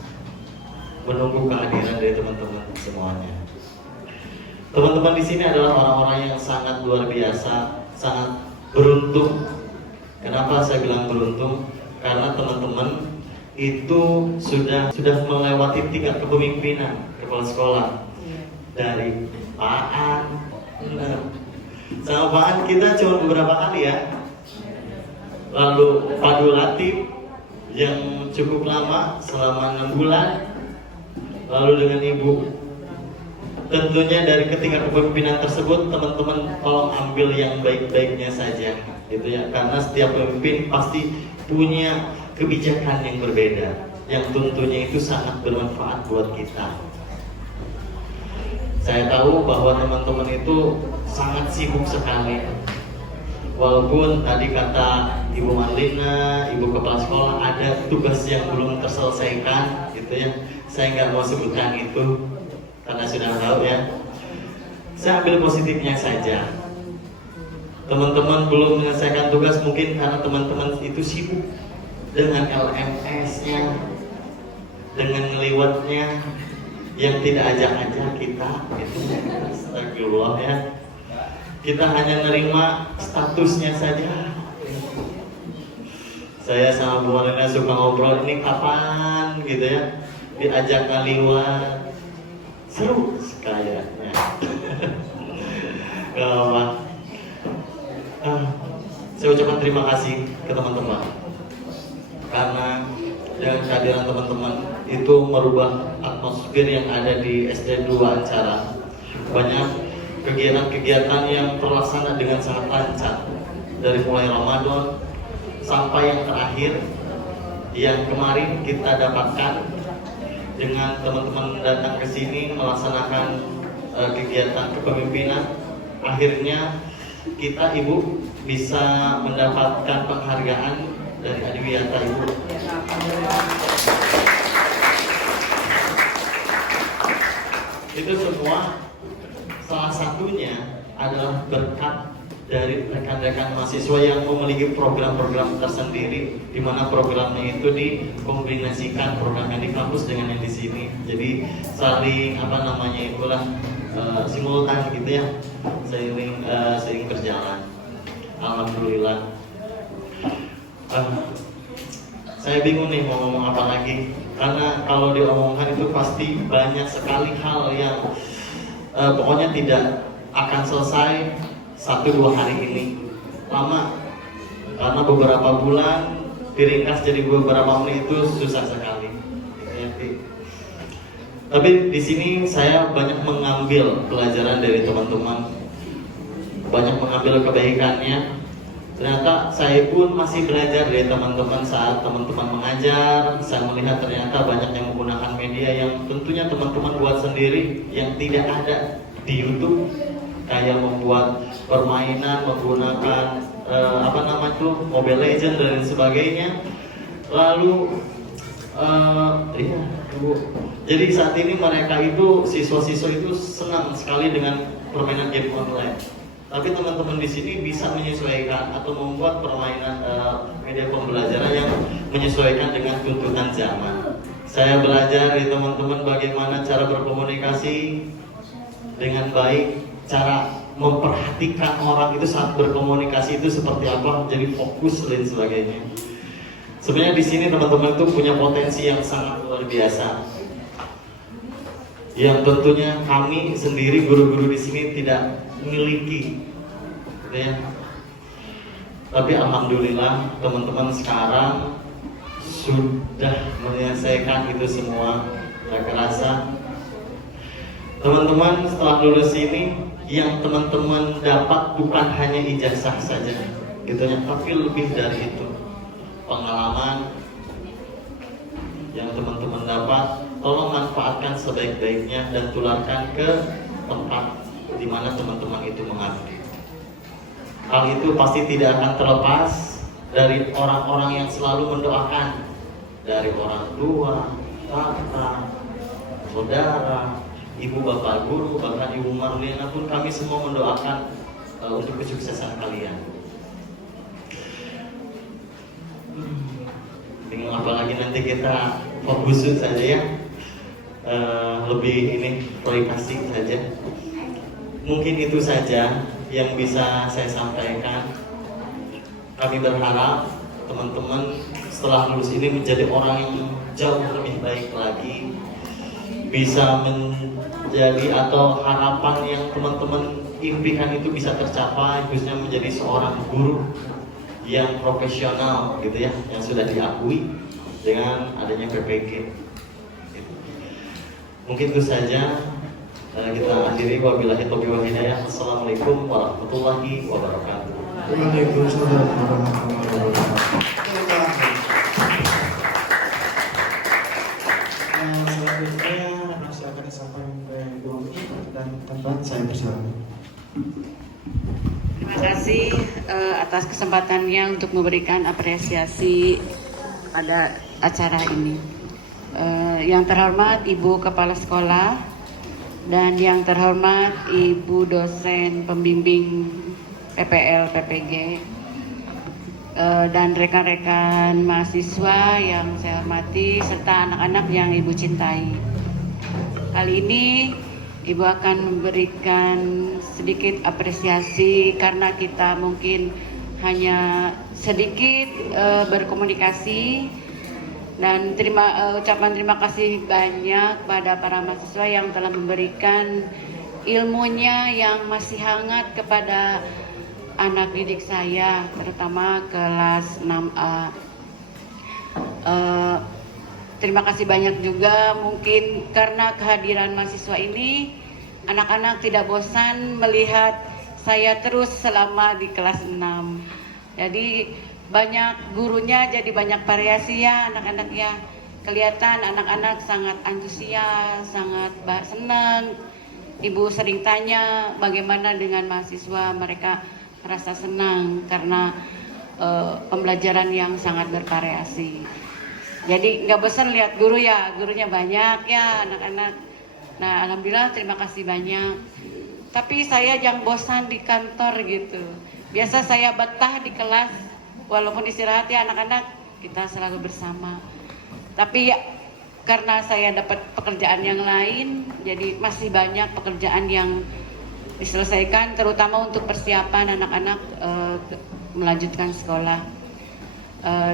menunggu kehadiran dari teman-teman semuanya. Teman-teman di sini adalah orang-orang yang sangat luar biasa, sangat beruntung. Kenapa saya bilang beruntung? Karena teman-teman itu sudah melewati tingkat kepemimpinan kepala sekolah. Dari Pak An, sama Pak An kita cuma beberapa kali ya. Lalu Pak Latif yang cukup lama selama 6 bulan. Lalu dengan Ibu. Tentunya dari ketiga kepemimpinan tersebut teman-teman tolong ambil yang baik-baiknya saja, gitu ya. Karena setiap pemimpin pasti punya kebijakan yang berbeda, yang tentunya itu sangat bermanfaat buat kita. Saya tahu bahwa teman-teman itu sangat sibuk sekali. Walaupun tadi kata Ibu Marlina, Ibu Kepala Sekolah ada tugas yang belum terselesaikan, gitu ya. Saya nggak mau sebutkan itu karena sudah tahu ya. Saya ambil positifnya saja. Teman-teman belum menyelesaikan tugas mungkin karena teman-teman itu sibuk dengan LMS-nya, dengan ngeliwatnya yang tidak ajak-ajak kita. Itu astagfirullah ya. Kita hanya nerima statusnya saja. Saya sama Bu Marina suka ngobrol, ini kapan gitu ya, diajak ngaliwat, seru sekayanya. Gak apa. Saya ucapkan terima kasih ke teman-teman karena dengan kehadiran teman-teman itu merubah atmosfer yang ada di SD 2 Ancara. Banyak kegiatan-kegiatan yang terlaksana dengan sangat lancar, dari mulai Ramadan sampai yang terakhir yang kemarin kita dapatkan dengan teman-teman datang ke sini melaksanakan kegiatan kepemimpinan. Akhirnya kita Ibu bisa mendapatkan penghargaan dari Adiwiyata Ibu. Itu semua salah satunya adalah berkat dari rekan-rekan mahasiswa yang memiliki program-program tersendiri, di mana programnya itu dikombinasikan program yang di kampus dengan yang di sini. Jadi saling itulah simultan gitu ya, seiring berjalan. Alhamdulillah. Saya bingung nih mau ngomong apa lagi, karena kalau diomongkan itu pasti banyak sekali hal yang pokoknya tidak akan selesai 1-2 hari ini. Lama, karena beberapa bulan diringkas jadi beberapa menit itu susah sekali. Tapi di sini saya banyak mengambil pelajaran dari teman-teman, banyak mengambil kebaikannya. Ternyata saya pun masih belajar dari teman-teman saat teman-teman mengajar. Saya melihat ternyata banyak yang menggunakan media yang tentunya teman-teman buat sendiri, yang tidak ada di YouTube, kayak membuat permainan menggunakan Mobile Legends dan sebagainya. Lalu jadi saat ini mereka itu siswa-siswa itu senang sekali dengan permainan game online. Tapi teman-teman di sini bisa menyesuaikan atau membuat permainan media pembelajaran yang menyesuaikan dengan tuntutan zaman. Saya belajar dari teman-teman bagaimana cara berkomunikasi dengan baik, cara memperhatikan orang itu saat berkomunikasi itu seperti apa, jadi fokus dan sebagainya. Sebenarnya di sini teman-teman itu punya potensi yang sangat luar biasa, yang tentunya kami sendiri guru-guru di sini tidak miliki, ya. Tapi alhamdulillah teman-teman sekarang sudah menyelesaikan itu semua. Saya kerasa teman-teman setelah lulus ini yang teman-teman dapat bukan hanya ijazah saja, gitu ya, tapi lebih dari itu, pengalaman yang teman-teman dapat. Tolong manfaatkan sebaik-baiknya dan tularkan ke tempat di mana teman-teman itu mengabdi. Hal itu pasti tidak akan terlepas dari orang-orang yang selalu mendoakan, dari orang tua, kakak, saudara, ibu bapak guru, bahkan Ibu Marlina pun kami semua mendoakan untuk kesuksesan kalian. Bingung apalagi nanti kita fokus saja ya, lebih ini privasi saja. Mungkin itu saja yang bisa saya sampaikan. Kami berharap teman-teman setelah lulus ini menjadi orang yang jauh lebih baik lagi, bisa menjadi atau harapan yang teman-teman impikan itu bisa tercapai, khususnya menjadi seorang guru yang profesional gitu ya, yang sudah diakui dengan adanya PPG. Mungkin itu saja. Kita akhiri, wabillahi taufiq wal hidayah. Assalamualaikum warahmatullahi wabarakatuh. Waalaikumsalam warahmatullahi wabarakatuh. Selanjutnya masih akan disampaikan oleh Bu Ami dan tempat saya persilakan. Terima kasih atas kesempatannya untuk memberikan apresiasi pada acara ini. Yang terhormat Ibu Kepala Sekolah dan yang terhormat Ibu dosen pembimbing PPL PPG dan rekan-rekan mahasiswa yang saya hormati serta anak-anak yang Ibu cintai. Kali ini Ibu akan memberikan sedikit apresiasi karena kita mungkin hanya sedikit berkomunikasi, dan ucapan terima kasih banyak pada para mahasiswa yang telah memberikan ilmunya yang masih hangat kepada anak didik saya, terutama kelas 6A. Terima kasih banyak juga mungkin karena kehadiran mahasiswa ini, anak-anak tidak bosan melihat saya terus selama di kelas 6. Jadi banyak gurunya, jadi banyak variasi ya anak-anak ya. Kelihatan anak-anak sangat antusias, sangat senang. Ibu sering tanya bagaimana dengan mahasiswa, mereka merasa senang karena pembelajaran yang sangat bervariasi. Jadi nggak bosan lihat guru ya, gurunya banyak ya anak-anak. Nah alhamdulillah terima kasih banyak. Tapi saya jangan bosan di kantor gitu. Biasa saya betah di kelas, walaupun istirahat ya anak-anak kita selalu bersama. Tapi ya, karena saya dapat pekerjaan yang lain, jadi masih banyak pekerjaan yang diselesaikan, terutama untuk persiapan anak-anak melanjutkan sekolah.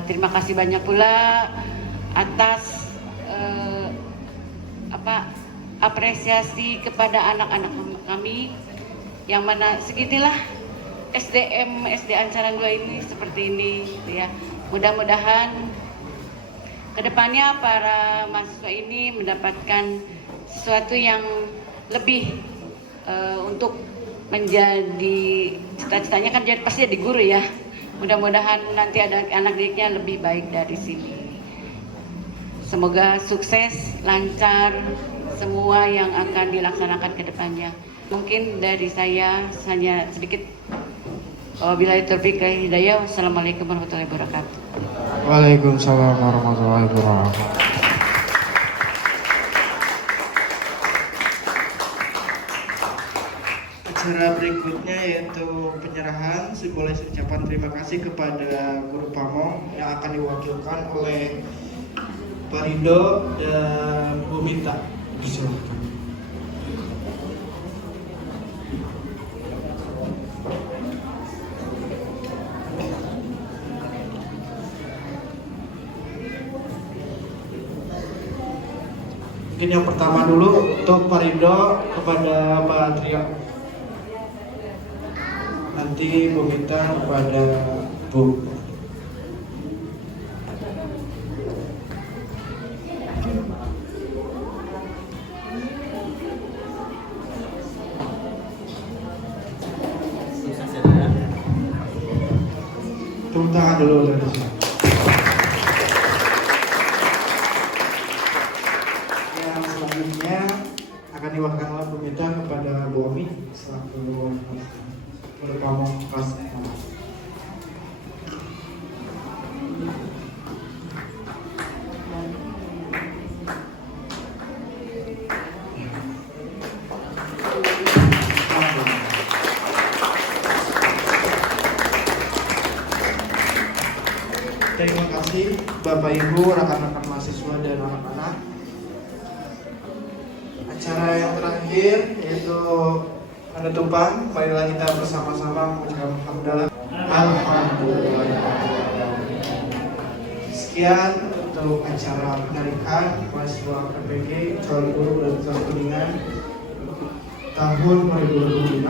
Terima kasih banyak pula atas apresiasi kepada anak-anak kami, yang mana seginilah SDM SD Ancaran 2 ini seperti ini ya. Mudah-mudahan kedepannya para mahasiswa ini mendapatkan sesuatu yang lebih untuk menjadi cita-citanya kan jadi pasti jadi guru ya. Mudah-mudahan nanti ada anak didiknya lebih baik dari sini. Semoga sukses, lancar semua yang akan dilaksanakan ke depannya. Mungkin dari saya hanya sedikit. Wabillahi taufiq wal hidayah. Wassalamualaikum warahmatullahi wabarakatuh. Waalaikumsalam warahmatullahi wabarakatuh. Acara berikutnya yaitu penyerahan simbolis ucapan terima kasih kepada Guru Pamong yang akan diwakilkan oleh Pak Rido dan Bu Mita. Silakan. Mungkin yang pertama dulu untuk Pak Rido kepada Pak Trio. Nanti Bu Mita kepada Bu. Tepuk tangan dulu dari sini. Yang selanjutnya akan diwakilkan oleh Bu Mita kepada Bu Omi selaku Guru Pamong kelas 6. Terima kasih Bapak Ibu, rekan-rekan mahasiswa dan anak-anak. Acara yang terakhir yaitu penutupan, marilah kita bersama-sama mengucapkan Alhamdulillah. Sekian untuk acara penarikan mahasiswa PPG calon guru dan calon kuningan tahun 2025.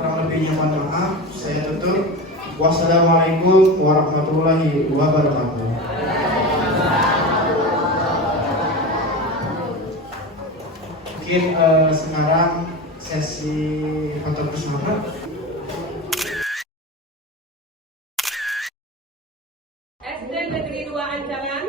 Kurang lebihnya mohon maaf. Saya tutup. Wassalamualaikum warahmatullahi wabarakatuh. Mungkin sekarang sesi foto bersama. SD Negeri 2 Ancaran.